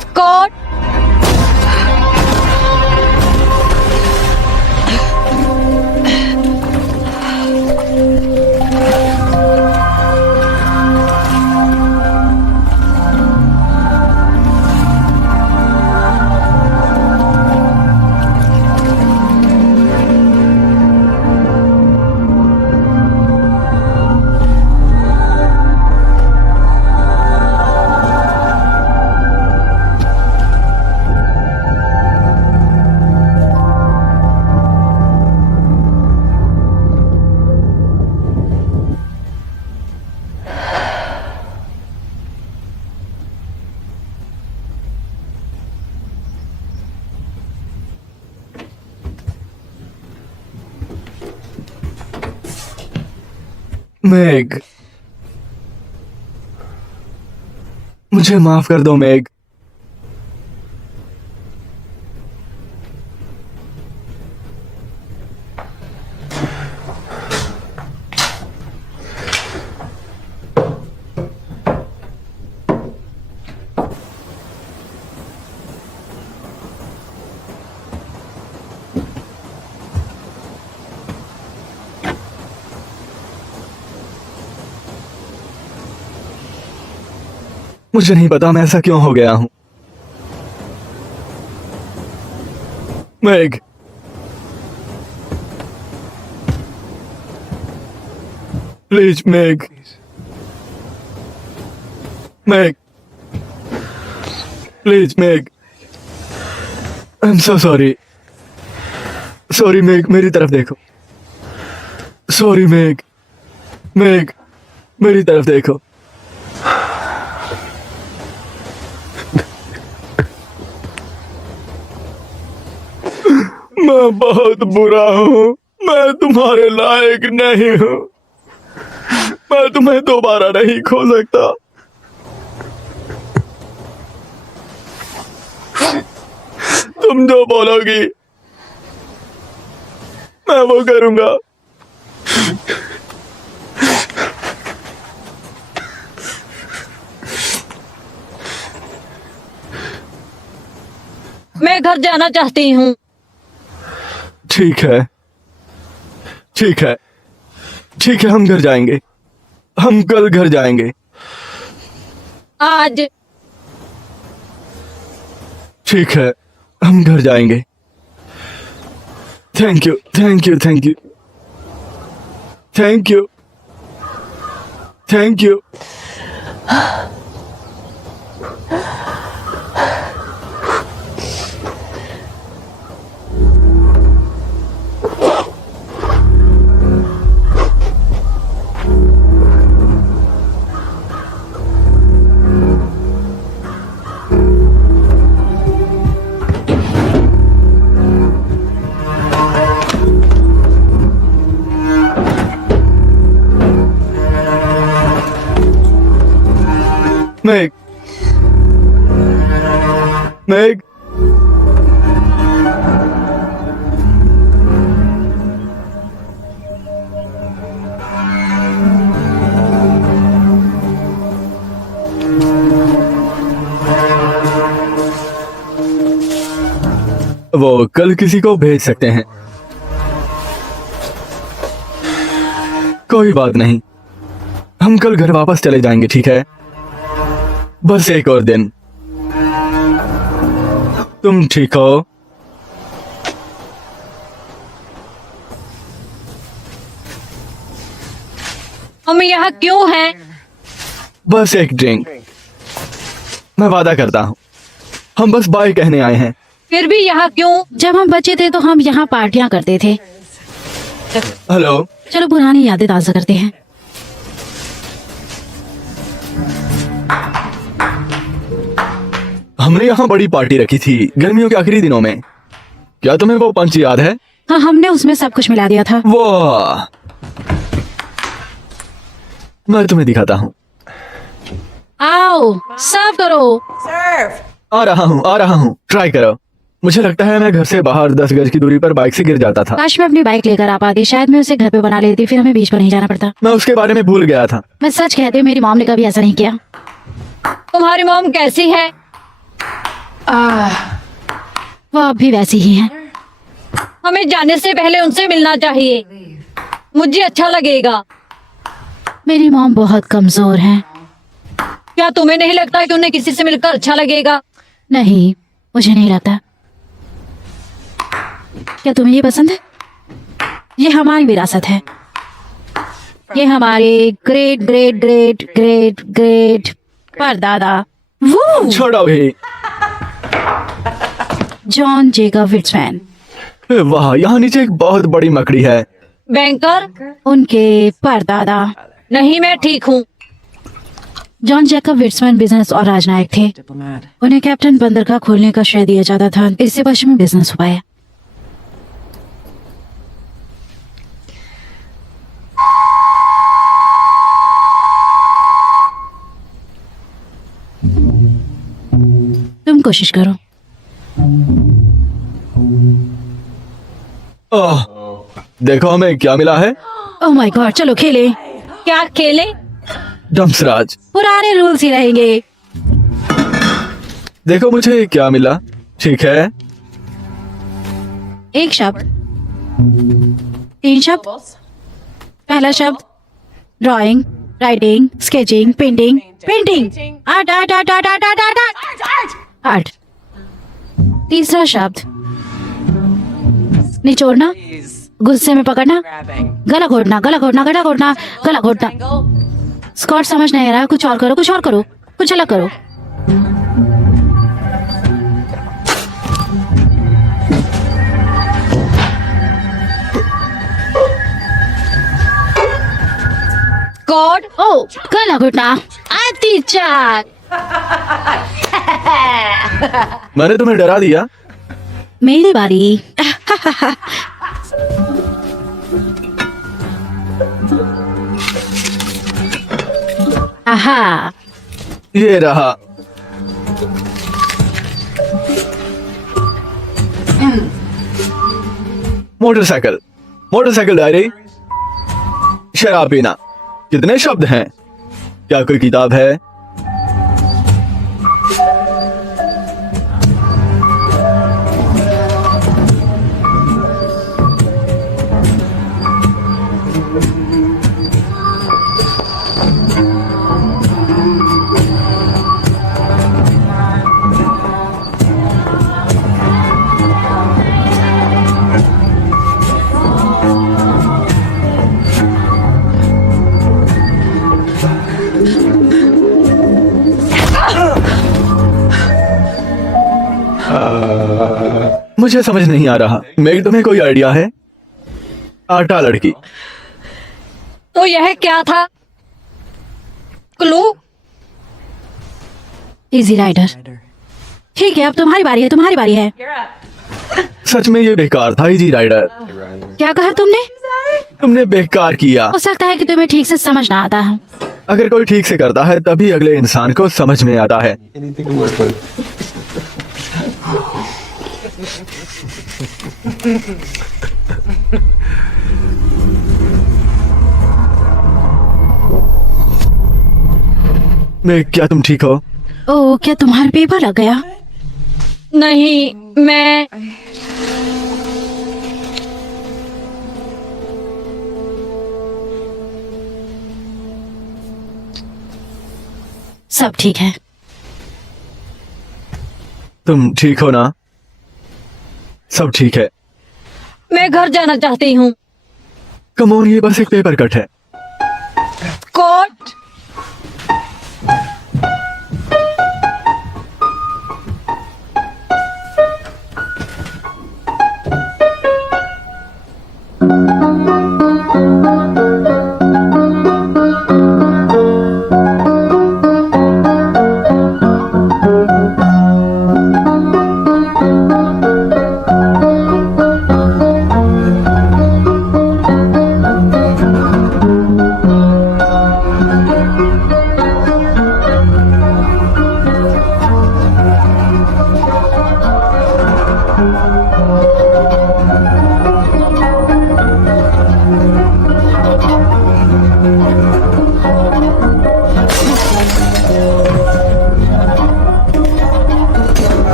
स्कॉट, मैग, मुझे माफ कर दो मैग। मुझे नहीं पता मैं ऐसा क्यों हो गया हूं। Meg, please Meg, Meg, please Meg, I am so sorry. Sorry Meg, मेरी तरफ देखो। सॉरी मैग, मैग, मेरी तरफ देखो। मैं बहुत बुरा हूँ, मैं तुम्हारे लायक नहीं हूँ, मैं तुम्हें दोबारा नहीं खो सकता। तुम जो बोलोगी मैं वो करूंगा। मैं घर जाना चाहती हूँ। ठीक है, ठीक है, ठीक है, हम घर जाएंगे। हम कल घर जाएंगे। आज ठीक है, हम घर जाएंगे। Thank you, thank you, thank you, thank you, thank you. Meg. Meg. वो कल किसी को भेज सकते हैं। कोई बात नहीं, हम कल घर वापस चले जाएंगे, ठीक है? बस एक और दिन। तुम ठीक हो? हम यहाँ क्यों हैं? बस एक ड्रिंक। मैं वादा करता हूँ, हम बस बाय कहने आए हैं। फिर भी यहाँ क्यों? जब हम बच्चे थे तो हम यहाँ पार्टियां करते थे। हेलो। चलो पुरानी यादें ताज़ा करते हैं। हमने यहाँ बड़ी पार्टी रखी थी गर्मियों के आखिरी दिनों में। क्या तुम्हें वो पंच याद है? हाँ, हमने उसमें सब कुछ मिला दिया था। वाह, मैं तुम्हें दिखाता हूँ। आओ सर्व करो। आ रहा हूँ, ट्राई करो। मुझे लगता है मैं घर से बाहर 10 गज की दूरी पर बाइक से गिर जाता था। काश मैं अपनी बाइक लेकर आ पाती, शायद मैं उसे घर पे बना लेती, फिर हमें बीच पर नहीं जाना पड़ता। मैं उसके बारे में भूल गया था। मैं सच कहती हूँ, मेरी मॉम ने कभी ऐसा नहीं किया। तुम्हारी मॉम कैसी है? वो अब भी वैसी ही है। हमें जाने से पहले उनसे मिलना चाहिए, मुझे अच्छा लगेगा। मेरी मॉम बहुत कमजोर है। क्या तुम्हें नहीं लगता कि उन्हें किसी से मिलकर अच्छा लगेगा? नहीं, मुझे नहीं लगता। क्या तुम्हें ये पसंद है? ये हमारी विरासत है। ये हमारे great great great great great परदादा वो छोड़ो भी। जॉन जेकब विट्समैन, वाह, यहाँ नीचे एक बहुत बड़ी मकड़ी है। बैंकर? उनके परदादा। नहीं, मैं ठीक हूँ। जॉन जेकब विट्समैन बिजनेस और राजनायक थे। Diplomat. उन्हें कैप्टन बंदरगाह खोलने का श्रेय दिया जाता था। इससे पश्चिमी बिजनेस हुआ है। तुम कोशिश करो। ओह, देखो हमें क्या मिला है। ओह माय गॉड, चलो खेले। क्या खेले? डम्सराज। पुराने रूल्स ही रहेंगे। देखो मुझे क्या मिला। ठीक है, एक शब्द, 3 शब्द। पहला शब्द drawing, writing, sketching, painting. Painting. Art art art art art art art art. तीसरा शब्द निचोड़ना, गुस्से में पकड़ना, गला घोटना, गला घोटना, गला घोटना, गला घोटना। स्कॉट समझ नहीं आ रहा, कुछ और करो, कुछ और करो, कुछ अलग करो। गॉड, ओ गला घोटना। आती चार। मैंने तुम्हें डरा दिया। मेरी बारी। आहा, ये रहा। Motorcycle, motorcycle diary. शराब पीना। कितने शब्द हैं? क्या कोई किताब है? मुझे समझ नहीं आ रहा। मेघ, तुम्हें कोई आइडिया है? आटा लड़की। तो यह क्या था? क्लू? Easy rider. ठीक है, अब तुम्हारी बारी है, तुम्हारी बारी है। सच में ये बेकार था इजी राइडर। क्या कहा तुमने? तुमने बेकार किया। हो सकता है कि तुम्हें ठीक से समझ ना आता है। अगर कोई ठीक से करता है तभी अगले इंसान को समझ में आता है। Anything to work with. मेघ, क्या तुम ठीक हो? ओह, क्या तुम्हारा पेपर लग गया? नहीं, मैं सब ठीक है। तुम ठीक हो ना? सब ठीक है। मैं घर जाना चाहती हूँ। कम ऑन, ये बस एक पेपर कट है। कोर्ट?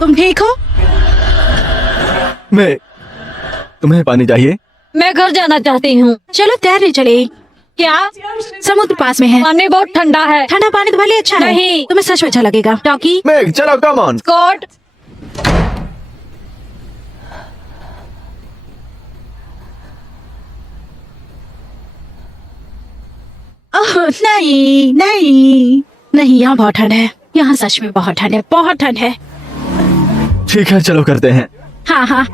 तुम ठीक हो? मैं, तुम्हें पानी चाहिए? मैं घर जाना चाहती हूँ। चलो तैरने चले। क्या? समुद्र पास में है। पानी बहुत ठंडा है। ठंडा पानी तुम्हारे लिए अच्छा है। नहीं। तुम्हें सच में अच्छा लगेगा। टॉकी, मेघ, चलो, कम ऑन। कोर्ट? ओह नहीं नहीं नहीं, यहाँ बहुत ठंड है। यहाँ सच में बहुत ठंड है, बहुत ठंड है। ठीक है, चलो करते हैं। हाँ हाँ,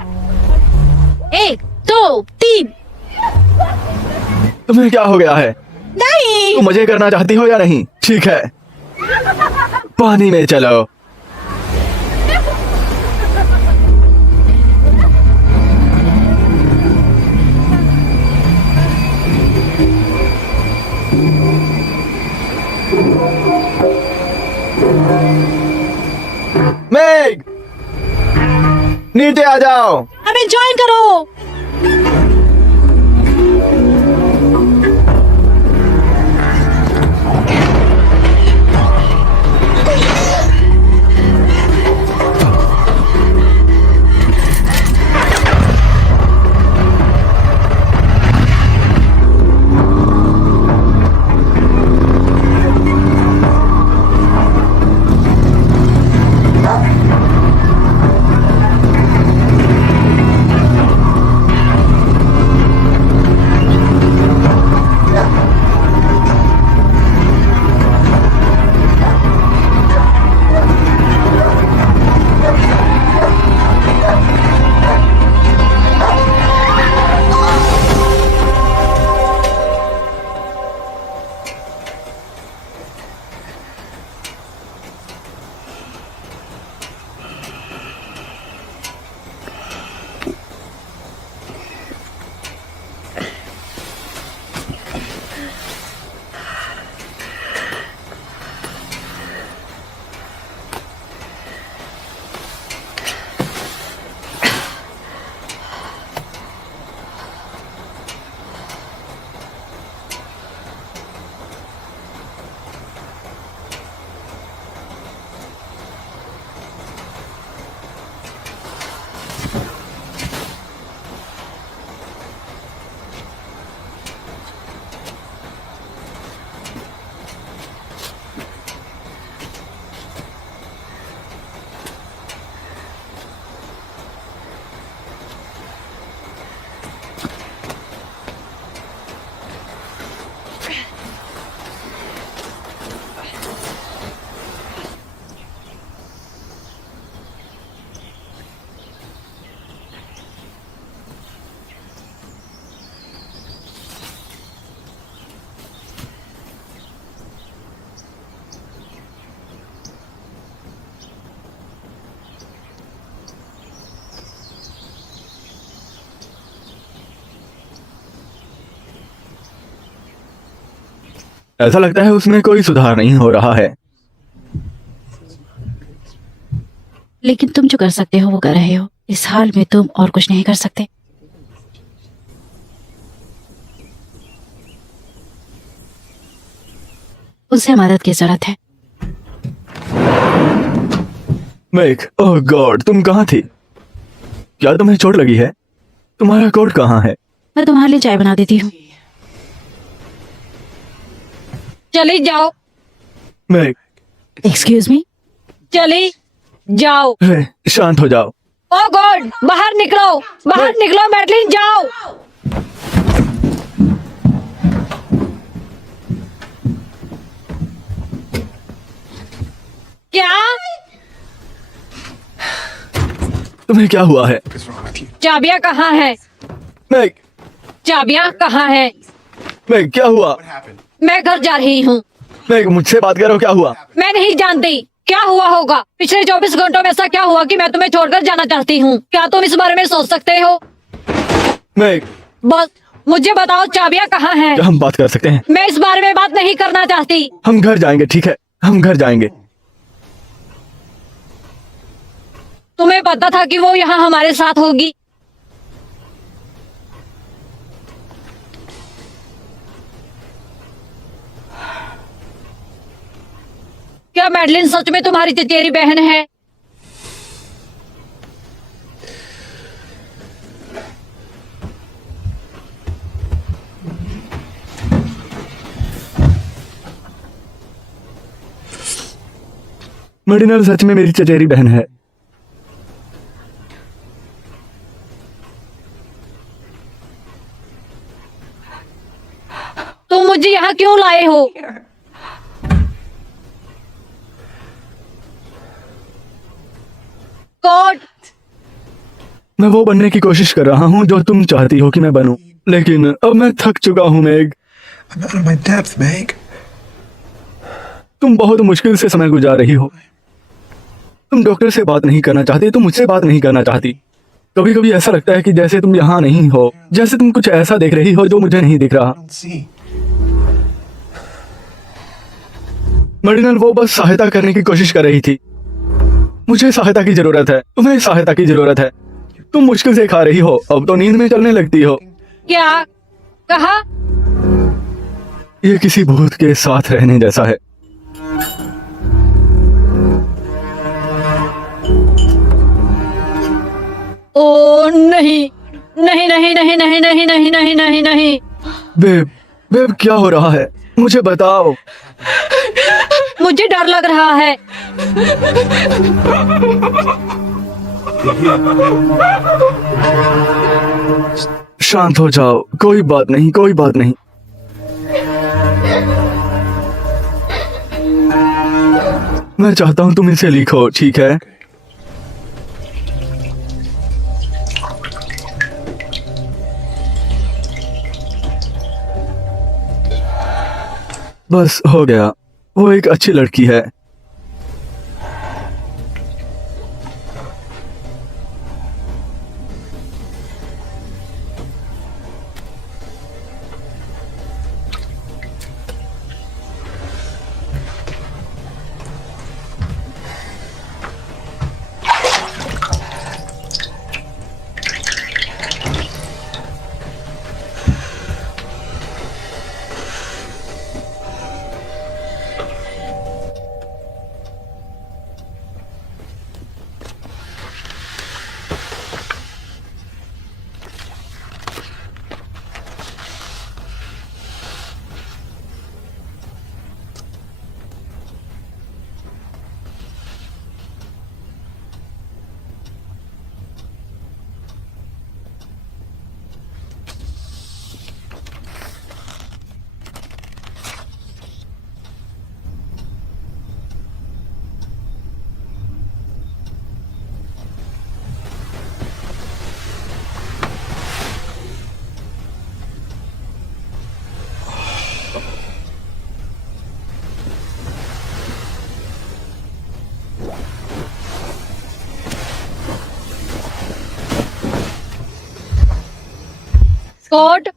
1 2 3। तुम्हें क्या हो गया है? नहीं, तुम मजे करना चाहती हो या नहीं? ठीक है, पानी में चलो। मेघ, नीचे आ जाओ। हमें ज्वाइन करो। ऐसा लगता है उसमें कोई सुधार नहीं हो रहा है। लेकिन तुम जो कर सकते हो वो कर रहे हो। इस हाल में तुम और कुछ नहीं कर सकते। उसे मदद की जरूरत है। मेघ, ओह गॉड, तुम कहाँ थी? क्या तुम्हें चोट लगी है? तुम्हारा कोट कहाँ है? मैं तुम्हारे लिए चाय बना देती हूँ। चली जाओ, मेघ, एक्सक्यूज मी। चली जाओ। हे, शांत हो जाओ। ओ गॉड, बाहर निकलो, बाहर निकलो मैडलिन, जाओ। क्या? तुम्हें क्या हुआ है? What's wrong with you? चाबियां कहाँ है? मेघ, चाबियां कहाँ है? मेघ, क्या हुआ? What happened? मैं घर जा रही हूँ। मेघ, मुझसे बात करो, क्या हुआ? मैं नहीं जानती क्या हुआ होगा। पिछले 24 घंटों में ऐसा क्या हुआ कि मैं तुम्हें छोड़कर जाना चाहती हूँ? क्या तुम इस बारे में सोच सकते हो? मेघ, बस मुझे बताओ, चाबियां कहाँ हैं? क्या हम बात कर सकते हैं? मैं इस बारे में बात नहीं करना चाहती। हम घर जाएंगे, ठीक है? हम घर जाएंगे। तुम्हें पता था कि वो यहाँ हमारे साथ होगी? क्या मैडलिन सच में तुम्हारी चचेरी बहन है? मरीनल सच में मेरी चचेरी बहन है। तुम मुझे यहाँ क्यों लाए हो? कोट, मैं वो बनने की कोशिश कर रहा हूँ जो तुम चाहती हो कि मैं बनूं, लेकिन अब मैं थक चुका हूँ मेघ। I'm out of my depth, Meg. तुम बहुत मुश्किल से समय गुजार रही हो। तुम डॉक्टर से बात नहीं करना चाहती, तुम मुझसे बात नहीं करना चाहती। कभी कभी ऐसा लगता है कि जैसे तुम यहाँ नहीं हो, जैसे तुम कुछ ऐसा देख रही हो जो मुझे नहीं दिख रहा। I don't see. मरीनल वो बस सहायता करने की कोशिश कर रही थी। मुझे सहायता की जरूरत है, तुम्हें सहायता की जरूरत है। तुम मुश्किल से खा रही हो, अब तो नींद में चलने लगती हो। क्या कहा? ये किसी भूत के साथ रहने जैसा है। ओ नहीं, नहीं नहीं नहीं नहीं नहीं नहीं नहीं नहीं नहीं। बेब, बेब क्या हो रहा है? मुझे बताओ। मुझे डर लग रहा है। शांत हो जाओ, कोई बात नहीं, कोई बात नहीं। मैं चाहता हूं तुम इसे लिखो, ठीक है? बस हो गया। वो एक अच्छी लड़की है। स्कॉट,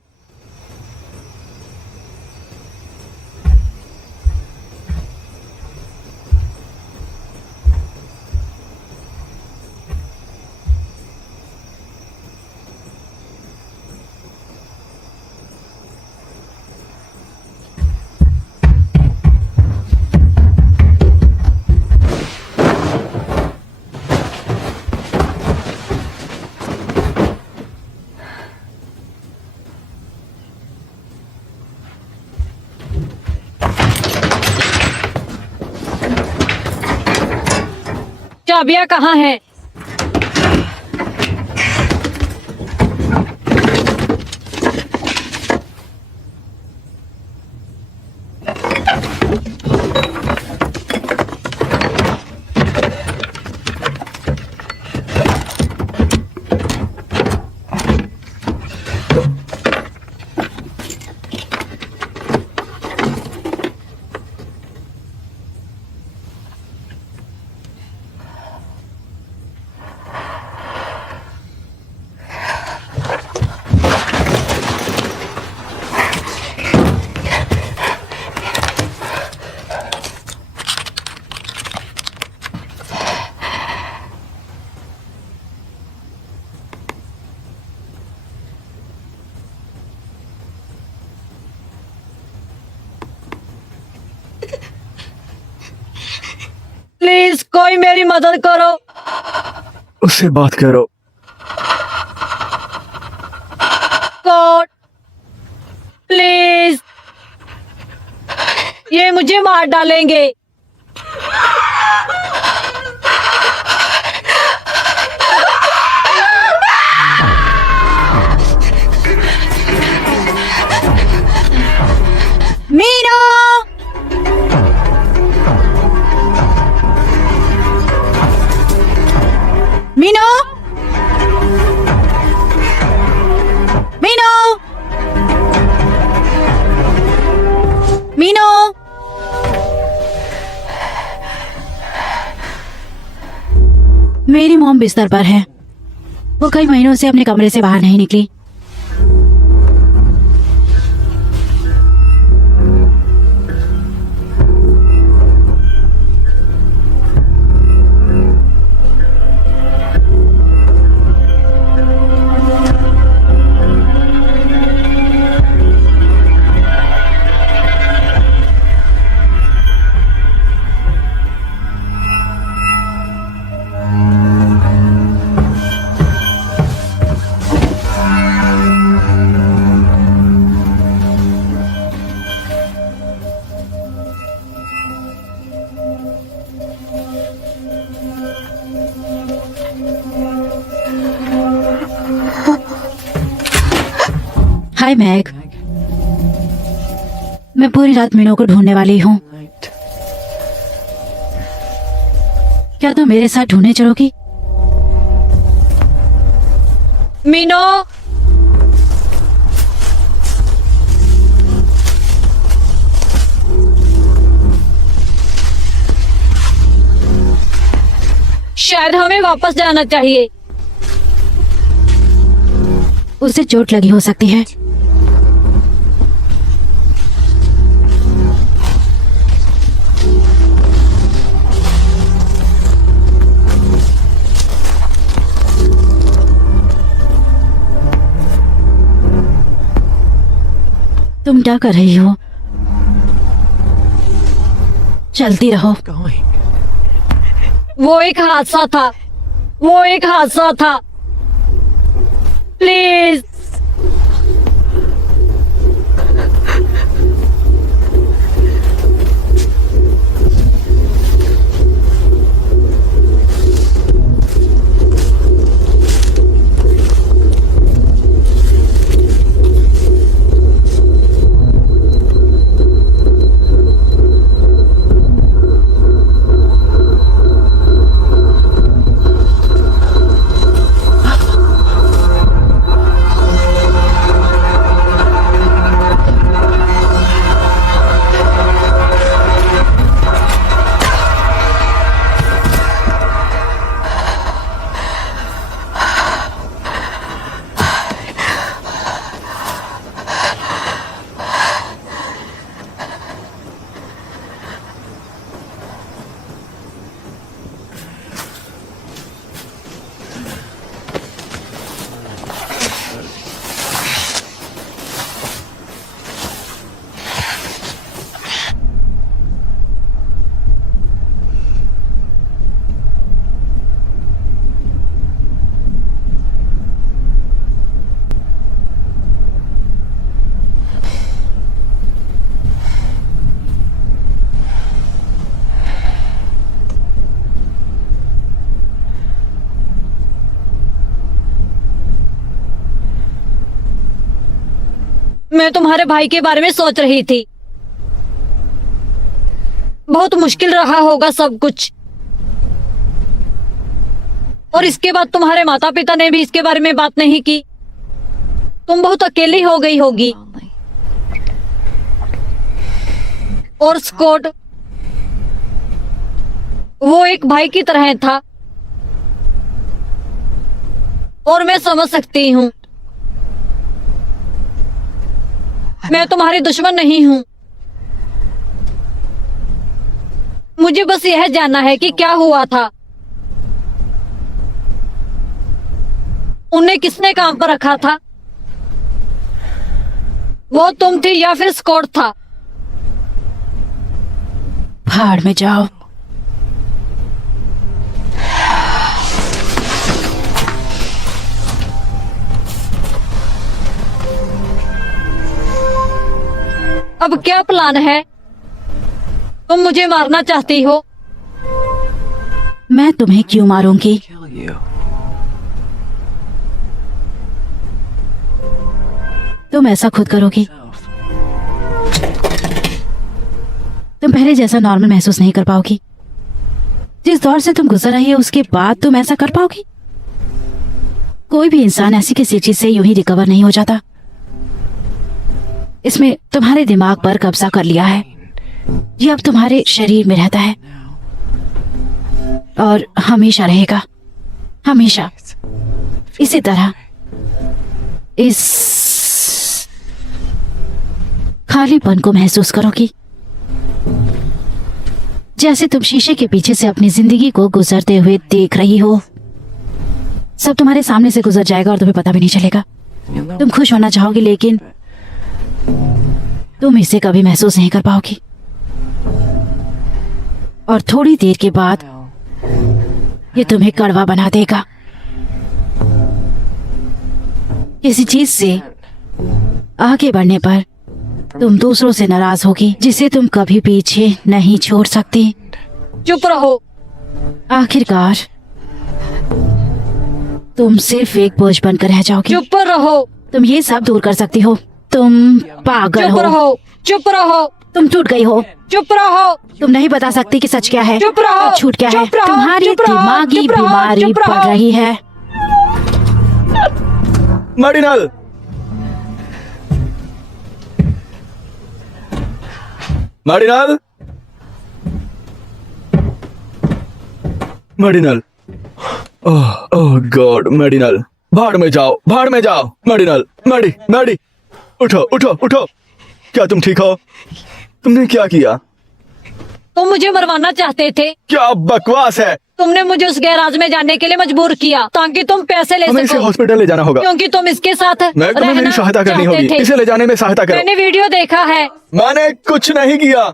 चाबियां कहाँ हैं? प्लीज कोई मेरी मदद करो। उससे बात करो। गॉड प्लीज, ये मुझे मार डालेंगे। मीनू, मीनू, मीनू, मीनू। मेरी मॉम बिस्तर पर है। वो कई महीनों से अपने कमरे से बाहर नहीं निकली। हाय मैग, मैं पूरी रात मीनू को ढूंढने वाली हूँ। क्या तुम मेरे साथ ढूंढने चलोगी? मीनो, शायद हमें वापस जाना चाहिए। उसे चोट लगी हो सकती है। तुम क्या कर रही हो? चलती रहो। Going. वो एक हादसा था, वो एक हादसा था। प्लीज मैं तुम्हारे भाई के बारे में सोच रही थी। बहुत मुश्किल रहा होगा सब कुछ। और इसके बाद तुम्हारे माता पिता ने भी इसके बारे में बात नहीं की। तुम बहुत अकेली हो गई होगी। और स्कॉट, वो एक भाई की तरह था। और मैं समझ सकती हूँ। मैं तुम्हारी दुश्मन नहीं हूँ। मुझे बस यह जानना है कि क्या हुआ था। उन्हें किसने काम पर रखा था? वो तुम थी या फिर स्कॉट था? भाड़ में जाओ। अब क्या प्लान है? तुम मुझे मारना चाहती हो? मैं तुम्हें क्यों मारूंगी? Kill you. तुम ऐसा खुद करोगी? तुम पहले जैसा नॉर्मल महसूस नहीं कर पाओगी। जिस दौर से तुम गुजर रही हो उसके बाद तुम ऐसा कर पाओगी? कोई भी इंसान ऐसी किसी चीज से यूं ही रिकवर नहीं हो जाता। इसमें तुम्हारे दिमाग पर कब्जा कर लिया है। ये अब तुम्हारे शरीर में रहता है और हमेशा रहेगा, हमेशा इसी तरह। इस खालीपन को महसूस करोगी जैसे तुम शीशे के पीछे से अपनी जिंदगी को गुजरते हुए देख रही हो। सब तुम्हारे सामने से गुजर जाएगा और तुम्हें पता भी नहीं चलेगा। तुम खुश होना चाहोगी लेकिन तुम इसे कभी महसूस नहीं कर पाओगी। और थोड़ी देर के बाद ये तुम्हें कड़वा बना देगा। किसी चीज से आगे बढ़ने पर तुम दूसरों से नाराज होगी जिसे तुम कभी पीछे नहीं छोड़ सकती। चुप रहो। आखिरकार तुम सिर्फ एक बोझ बनकर रह जाओगी। चुप रहो। तुम ये सब दूर कर सकती हो। तुम पागल चुप हो। रहो। चुप रहो। तुम टूट गई हो। चुप रहो। तुम नहीं बता सकती कि सच क्या है चुप रहो। और झूठ क्या है। चुप रहो। तुम्हारी चुप रहो। दिमागी चुप रहो। बीमारी चुप रहो। बढ़ रही है। मर्डिनल, मर्डिनल, मर्डिनल। ओह ओह गॉड, मर्डिनल, भाड़ में जाओ, भाड़ में जाओ। मर्डिनल, मर्डी, मर्डी, उठो उठो उठो। क्या तुम ठीक हो? तुमने क्या किया? तुम मुझे मरवाना चाहते थे। क्या बकवास है। तुमने मुझे उस गैराज में जाने के लिए मजबूर किया ताकि तुम पैसे ले हमें इसे सको। हॉस्पिटल ले जाना होगा। क्योंकि तुम इसके साथ मैं तुम्हें मेरी रहना सहायता करनी चाहते होगी। थे। इसे ले जाने में सहायता करो। मैंने वीडियो देखा है। मैंने कुछ नहीं किया।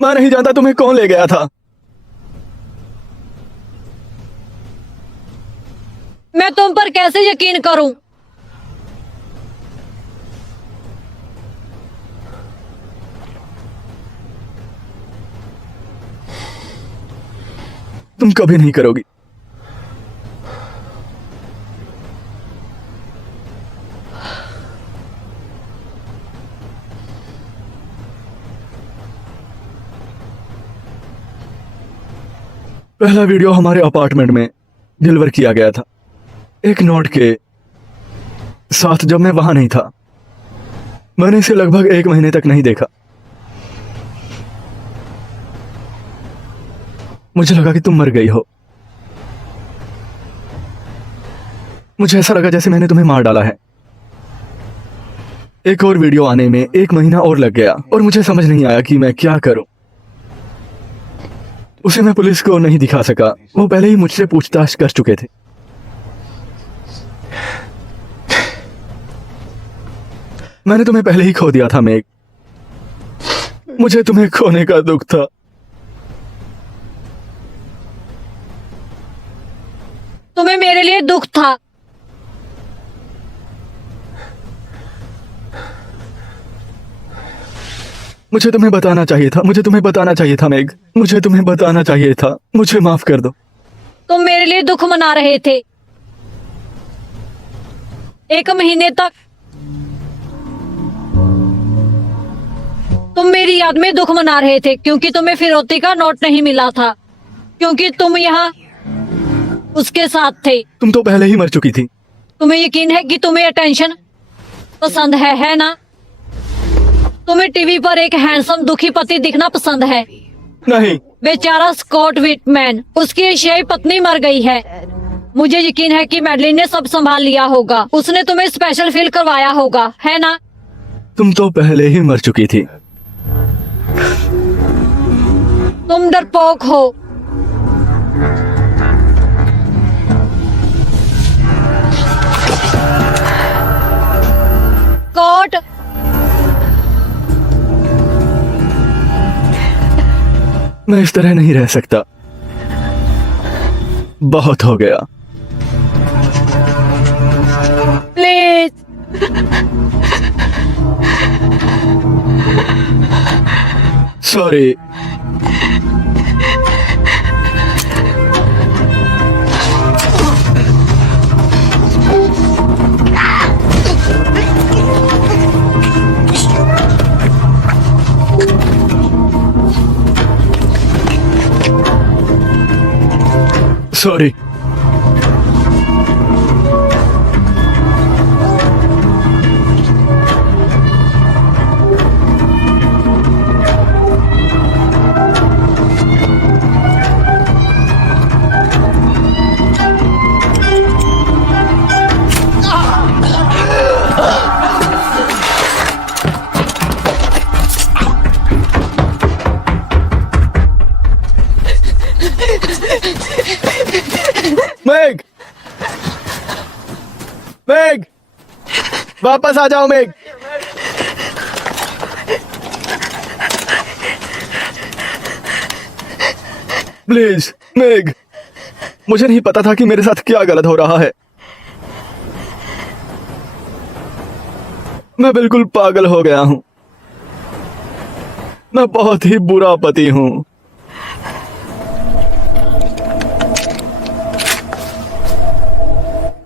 मैं नहीं जानता तुम्हें कौन ले गया था। मैं तुम पर कैसे यकीन करूं? तुम कभी नहीं करोगी। पहला वीडियो हमारे अपार्टमेंट में डिलीवर किया गया था एक नोट के साथ। जब मैं वहां नहीं था मैंने इसे लगभग 1 महीने तक नहीं देखा। मुझे लगा कि तुम मर गई हो। मुझे ऐसा लगा जैसे मैंने तुम्हें मार डाला है। एक और वीडियो आने में 1 महीना और लग गया और मुझे समझ नहीं आया कि मैं क्या करूं। उसे मैं पुलिस को नहीं दिखा सका। वो पहले ही मुझसे पूछताछ कर चुके थे। मैंने तुम्हें पहले ही खो दिया था मेग। मुझे तुम्हें खोने का दुख था। तुम्हें मेरे लिए दुख था। मुझे तुम्हें बताना चाहिए था। मुझे तुम्हें बताना चाहिए था मेग। मुझे तुम्हें बताना चाहिए था। मुझे माफ कर दो। तुम मेरे लिए दुख मना रहे थे। 1 महीने तक तुम मेरी याद में दुख मना रहे थे क्योंकि तुम्हें फिरौती का नोट नहीं मिला था, क्योंकि तुम यहाँ उसके साथ थे। तुम तो पहले ही मर चुकी थी। तुम्हें यकीन है कि तुम्हें अटेंशन पसंद है ना? तुम्हें टीवी पर एक हैंडसम दुखी पति दिखना पसंद है। नहीं। बेचारा स्कॉट विटमैन, उसकी एशियाई पत्नी मर गई है। मुझे यकीन है कि मैडलिन ने सब संभाल लिया होगा। उसने तुम्हें स्पेशल फील करवाया होगा, है ना? तुम तो पहले ही मर चुकी थी। तुम डरपोक हो। स्कॉट, मैं इस तरह नहीं रह सकता। बहुत हो गया। प्लीज। सॉरी। सॉरी। मेग, मेग, वापस आ जाओ मेग। प्लीज मेग, मुझे नहीं पता था कि मेरे साथ क्या गलत हो रहा है। मैं बिल्कुल पागल हो गया हूं। मैं बहुत ही बुरा पति हूं।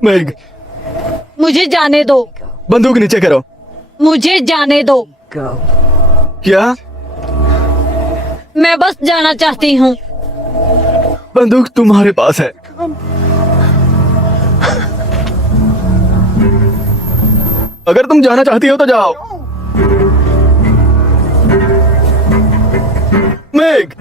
मेग, मुझे जाने दो। बंदूक नीचे करो। मुझे जाने दो। Go. क्या? मैं बस जाना चाहती हूँ। बंदूक तुम्हारे पास है। अगर तुम जाना चाहती हो तो जाओ। मेग,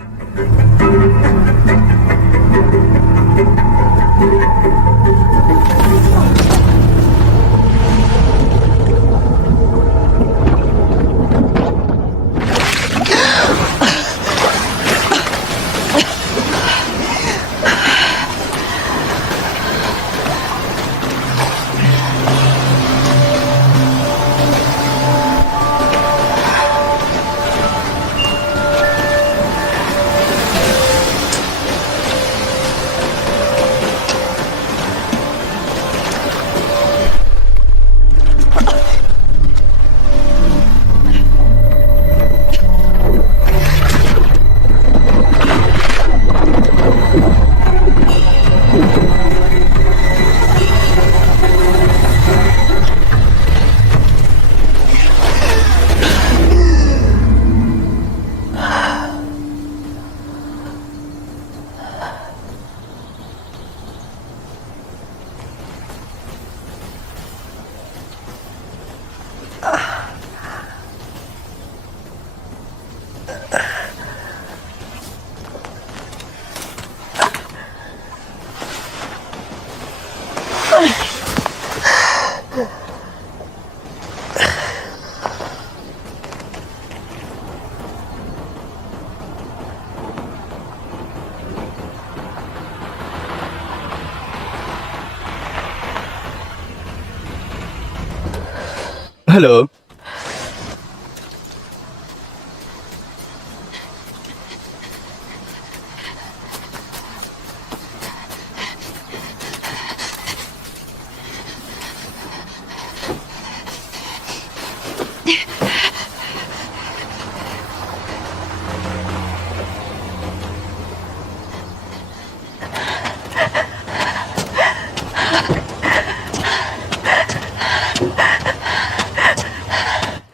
हेलो।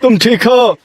तुम ठीक हो?